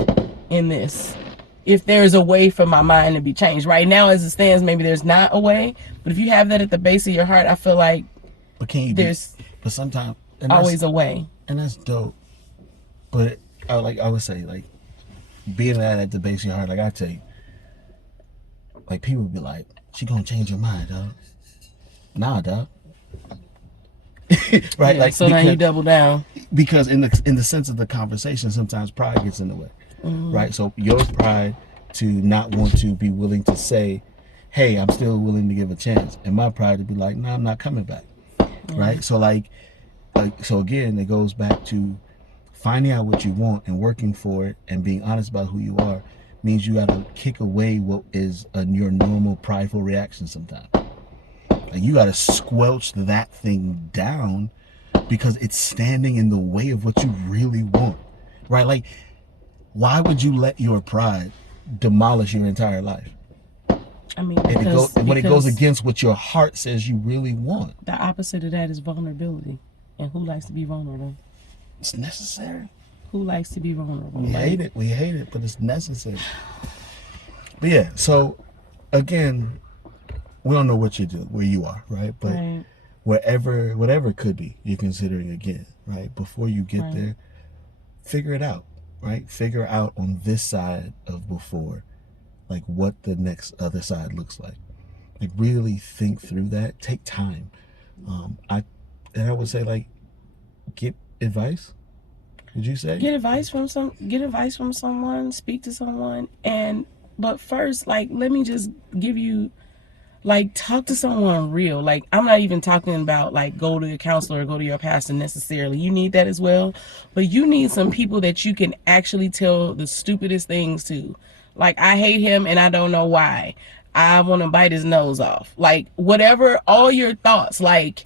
in this, if there's a way for my mind to be changed. Right now, as it stands, maybe there's not a way, but if you have that at the base of your heart, I feel like there's sometimes always a way. And that's dope. But I would say, like, being that at the base of your heart, like I tell you, like, people be like, she gonna change your mind, dog. Nah, dog. Right? Yeah, like, so now you double down. Because in the sense of the conversation, sometimes pride gets in the way. Right? So your pride to not want to be willing to say, hey, I'm still willing to give a chance. And my pride to be like, no, I'm not coming back. Right? So so again, it goes back to finding out what you want and working for it, and being honest about who you are, means you got to kick away what is your normal prideful reaction sometimes. Like, you got to squelch that thing down, because it's standing in the way of what you really want. Right? Like, why would you let your pride demolish your entire life? I mean, when it goes against what your heart says you really want. The opposite of that is vulnerability. And who likes to be vulnerable? It's necessary. Who likes to be vulnerable? We hate it, but it's necessary. But yeah, so again, we don't know what you do, where you are, right? But whatever it could be, you're considering again, right? Before you get there, figure it out, right? Figure out on this side of before, like, what the next other side looks like. Like, really think through that. Take time. I would say, like, get advice. Would you say get advice from someone, speak to someone, but first, like, let me just give you, like, talk to someone real. Like, I'm not even talking about, like, go to a counselor or go to your pastor necessarily. You need that as well, but you need some people that you can actually tell the stupidest things to. Like, I hate him and I don't know why. I want to bite his nose off. Like, whatever, all your thoughts, like,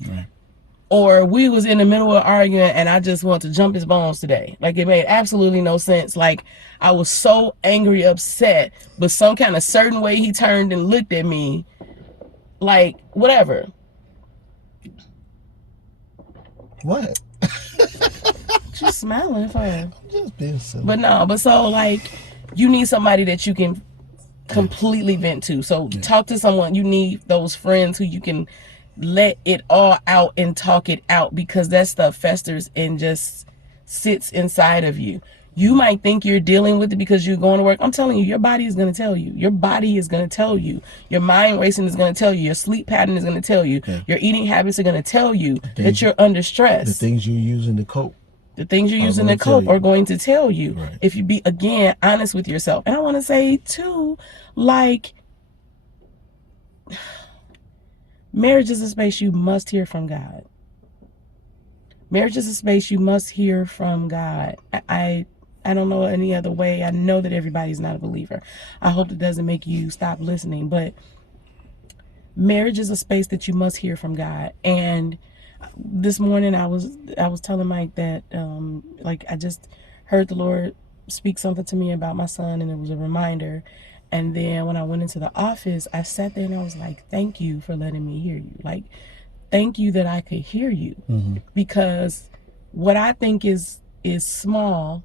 or we was in the middle of arguing and I just want to jump his bones today. Like, it made absolutely no sense. Like, I was so angry, upset, but some kind of certain way he turned and looked at me, like, whatever. What? She's smiling for her. I'm just being silly. But so, like, you need somebody that you can completely vent to. So talk to someone. You need those friends who you can let it all out and talk it out, because that stuff festers and just sits inside of you. You might think you're dealing with it because you're going to work. I'm telling you, your body is going to tell you. Your body is going to tell you. Your mind racing is going to tell you. Your sleep pattern is going to tell you. Your eating habits are going to tell you that you're under stress. The things you're using to cope. The things you're using to cope are going to tell you. If you be, again, honest with yourself. And I want to say, too, like, marriage is a space you must hear from God. Marriage is a space you must hear from God. I don't know any other way. I know that everybody's not a believer. I hope it doesn't make you stop listening. But marriage is a space that you must hear from God. And this morning I was telling Mike that like, I just heard the Lord speak something to me about my son, and it was a reminder. And then when I went into the office, I sat there and I was like, thank you for letting me hear you. Like, thank you that I could hear you, because what I think is small,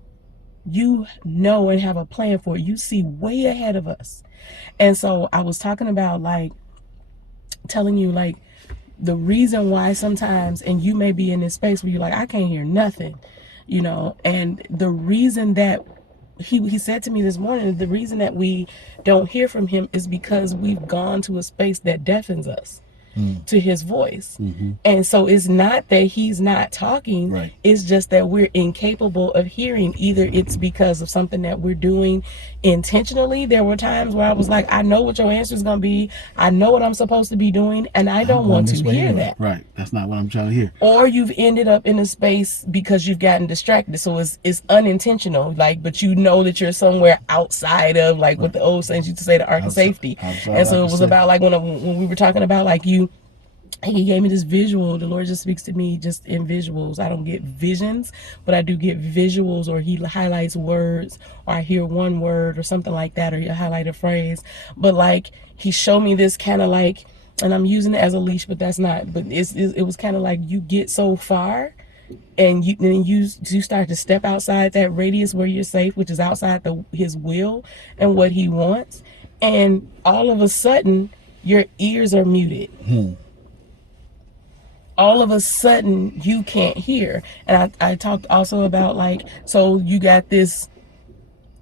you know and have a plan for it. You see way ahead of us. And so I was talking about, like, telling you, like, the reason why sometimes, and you may be in this space where you're like, I can't hear nothing, you know, and the reason that he said to me this morning, the reason that we don't hear from him is because we've gone to a space that deafens us to his voice. And so it's not that he's not talking, Right. it's just that we're incapable of hearing. Either it's because of something that we're doing intentionally. There were times where I was like, I know what your answer is going to be, I know what I'm supposed to be doing, and I don't want to hear anyway. that. Right. That's not what I'm trying to hear. Or you've ended up in a space because you've gotten distracted, so it's unintentional, like, but you know that you're somewhere outside of, like, what the old saints used to say, the ark of safety. And so it was about, like, when we were talking about, like, he gave me this visual. The Lord just speaks to me just in visuals. I don't get visions, but I do get visuals, or he highlights words, or I hear one word or something like that, or he'll highlight a phrase. But, like, he showed me this kind of, like, and I'm using it as a leash, but that's not, but it was kind of like, you get so far, and you start to step outside that radius where you're safe, which is outside his will and what he wants, and all of a sudden your ears are muted. All of a sudden you can't hear. And I talked also about, like, so you got this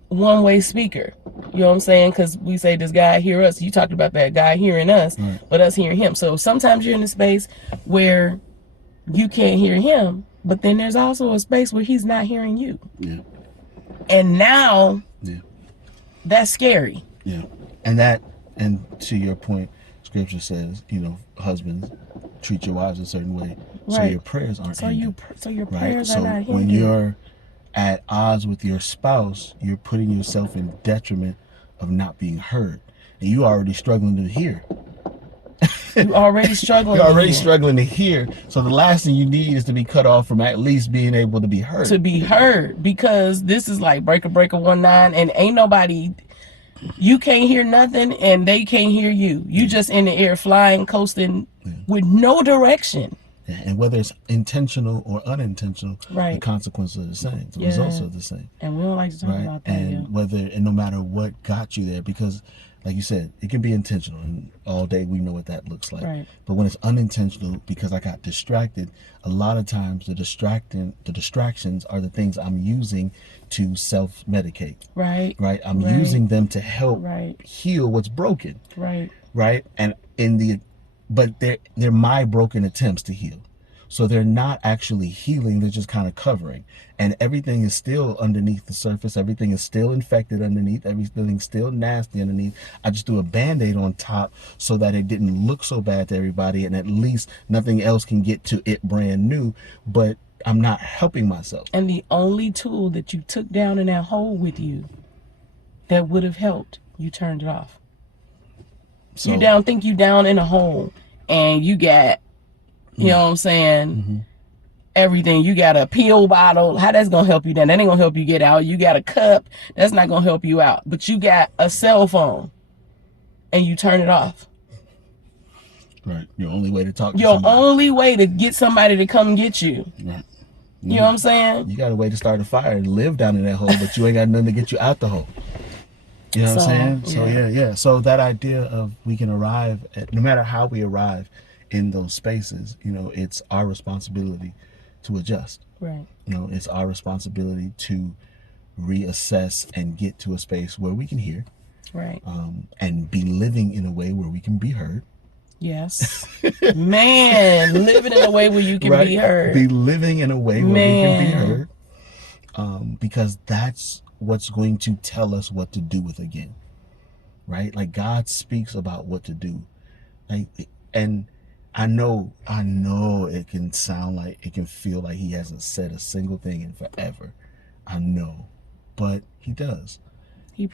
one-way speaker, you know what I'm saying, because we say, does God hear us? You talked about that, God hearing us, but us hearing him. So sometimes you're in a space where you can't hear him, but then there's also a space where he's not hearing you. Yeah. And now that's scary. Yeah. And to your point, scripture says, you know, husbands, treat your wives a certain way, so your prayers aren't hindered. So your prayers are not hindered. When you're at odds with your spouse, you're putting yourself in detriment of not being heard, and you already struggling to hear. You're already struggling. You're already struggling to hear. So the last thing you need is to be cut off from at least being able to be heard. To be heard, because this is like breaker 19, and ain't nobody. You can't hear nothing, and they can't hear you. You just in the air, flying, coasting, with no direction. Yeah, and whether it's intentional or unintentional, the consequences are the same. The results are the same. And we don't like to talk about that. And no matter what got you there, because, like you said, it can be intentional, and all day we know what that looks like. Right. But when it's unintentional, because I got distracted, a lot of times the distractions are the things I'm using to self-medicate. Right. I'm using them to help heal what's broken. Right. And but they're my broken attempts to heal. So they're not actually healing, they're just kind of covering. And everything is still underneath the surface, everything is still infected underneath, everything's still nasty underneath. I just threw a Band-Aid on top so that it didn't look so bad to everybody, and at least nothing else can get to it brand new, but I'm not helping myself. And the only tool that you took down in that hole with you that would have helped, you turned it off. So, you down in a hole, and you got, you know what I'm saying, everything. You got a pill bottle. How that's gonna help you then? That ain't gonna help you get out. You got a cup. That's not gonna help you out. But you got a cell phone, and you turn it off. Right. Your only way to talk to Your somebody. only way to get somebody to come get you. Right. You know what I'm saying? You got a way to start a fire and live down in that hole, but you ain't got nothing to get you out the hole. You know what I'm saying? So yeah. So that idea of we can arrive at, no matter how we arrive in those spaces, you know, it's our responsibility to adjust. Right. You know, it's our responsibility to reassess and get to a space where we can hear. Right. And be living in a way where we can be heard. Yes. Man, living in a way where you can be heard. Be living in a way where we can be heard. Because that's what's going to tell us what to do with again. Right? Like, God speaks about what to do. Like, and I know it can sound like, it can feel like he hasn't said a single thing in forever. I know. But he does. I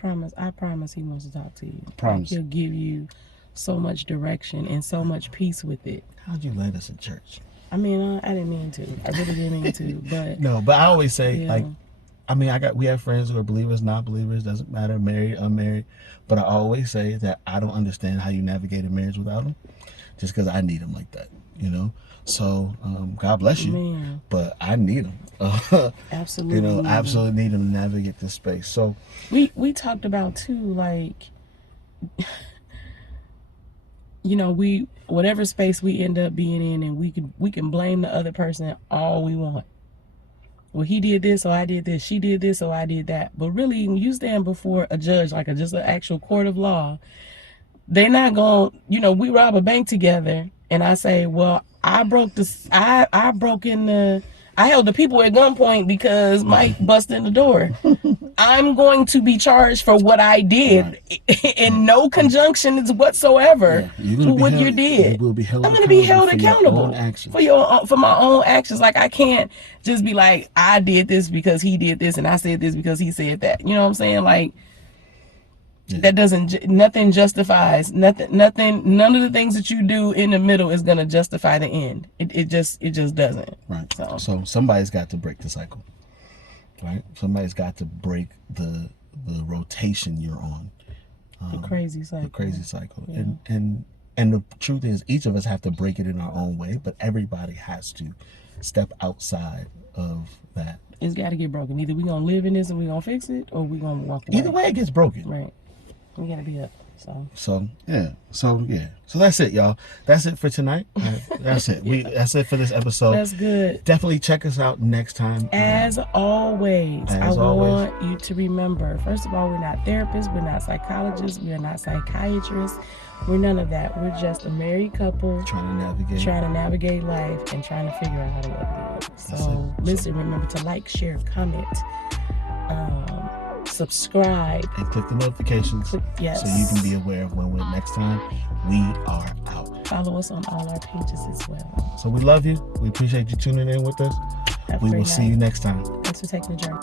promise he wants to talk to you. Promise. He'll give you so much direction and so much peace with it. How'd you land us in church? I mean, I didn't mean to. I really didn't mean to. But no, but I always say, like, I mean, we have friends who are believers, not believers, doesn't matter, married, unmarried. But I always say that I don't understand how you navigate a marriage without them, just because I need them like that. you know. So God bless you, Man, but I need them. absolutely. You know, need 'em. absolutely need them to navigate this space. So We talked about too, like, you know, we whatever space we end up being in, and we can blame the other person all we want. Well, he did this, so I did this. She did this, so I did that. But really, when you stand before a judge, like just an actual court of law, they're not going to, you know, we rob a bank together and I say, well, I broke I broke in I held the people at gunpoint because Mike busted in the door. I'm going to be charged for what I did in no conjunctions whatsoever for what you did. You will be held I'm going to be held for your accountable own actions. for my own actions. Like, I can't just be like, I did this because he did this and I said this because he said that. You know what I'm saying? Like, that doesn't, nothing justifies nothing. None of the things that you do in the middle is going to justify the end. It just doesn't. Right. So somebody's got to break the cycle. Right. Somebody's got to break the rotation you're on. The crazy cycle. The crazy cycle. Yeah. And the truth is, each of us have to break it in our own way, but everybody has to step outside of that. It's got to get broken. Either we're going to live in this and we're going to fix it, or we're going to walk away. Either way, it gets broken. Right. We got to be up. So that's it, y'all. That's it for tonight. That's it. That's it for this episode. That's good. Definitely check us out next time. As always, I want you to remember, first of all, we're not therapists, we're not psychologists, we're not psychiatrists, we're none of that. We're just a married couple trying to navigate life and trying to figure out how to love it. So listen, remember to like, share, comment, subscribe, and click the notifications. Yes. So you can be aware of when we're next time. We are out. Follow us on all our pages as well. So we love you. We appreciate you tuning in with us. We will see you next time. Thanks for taking the journey.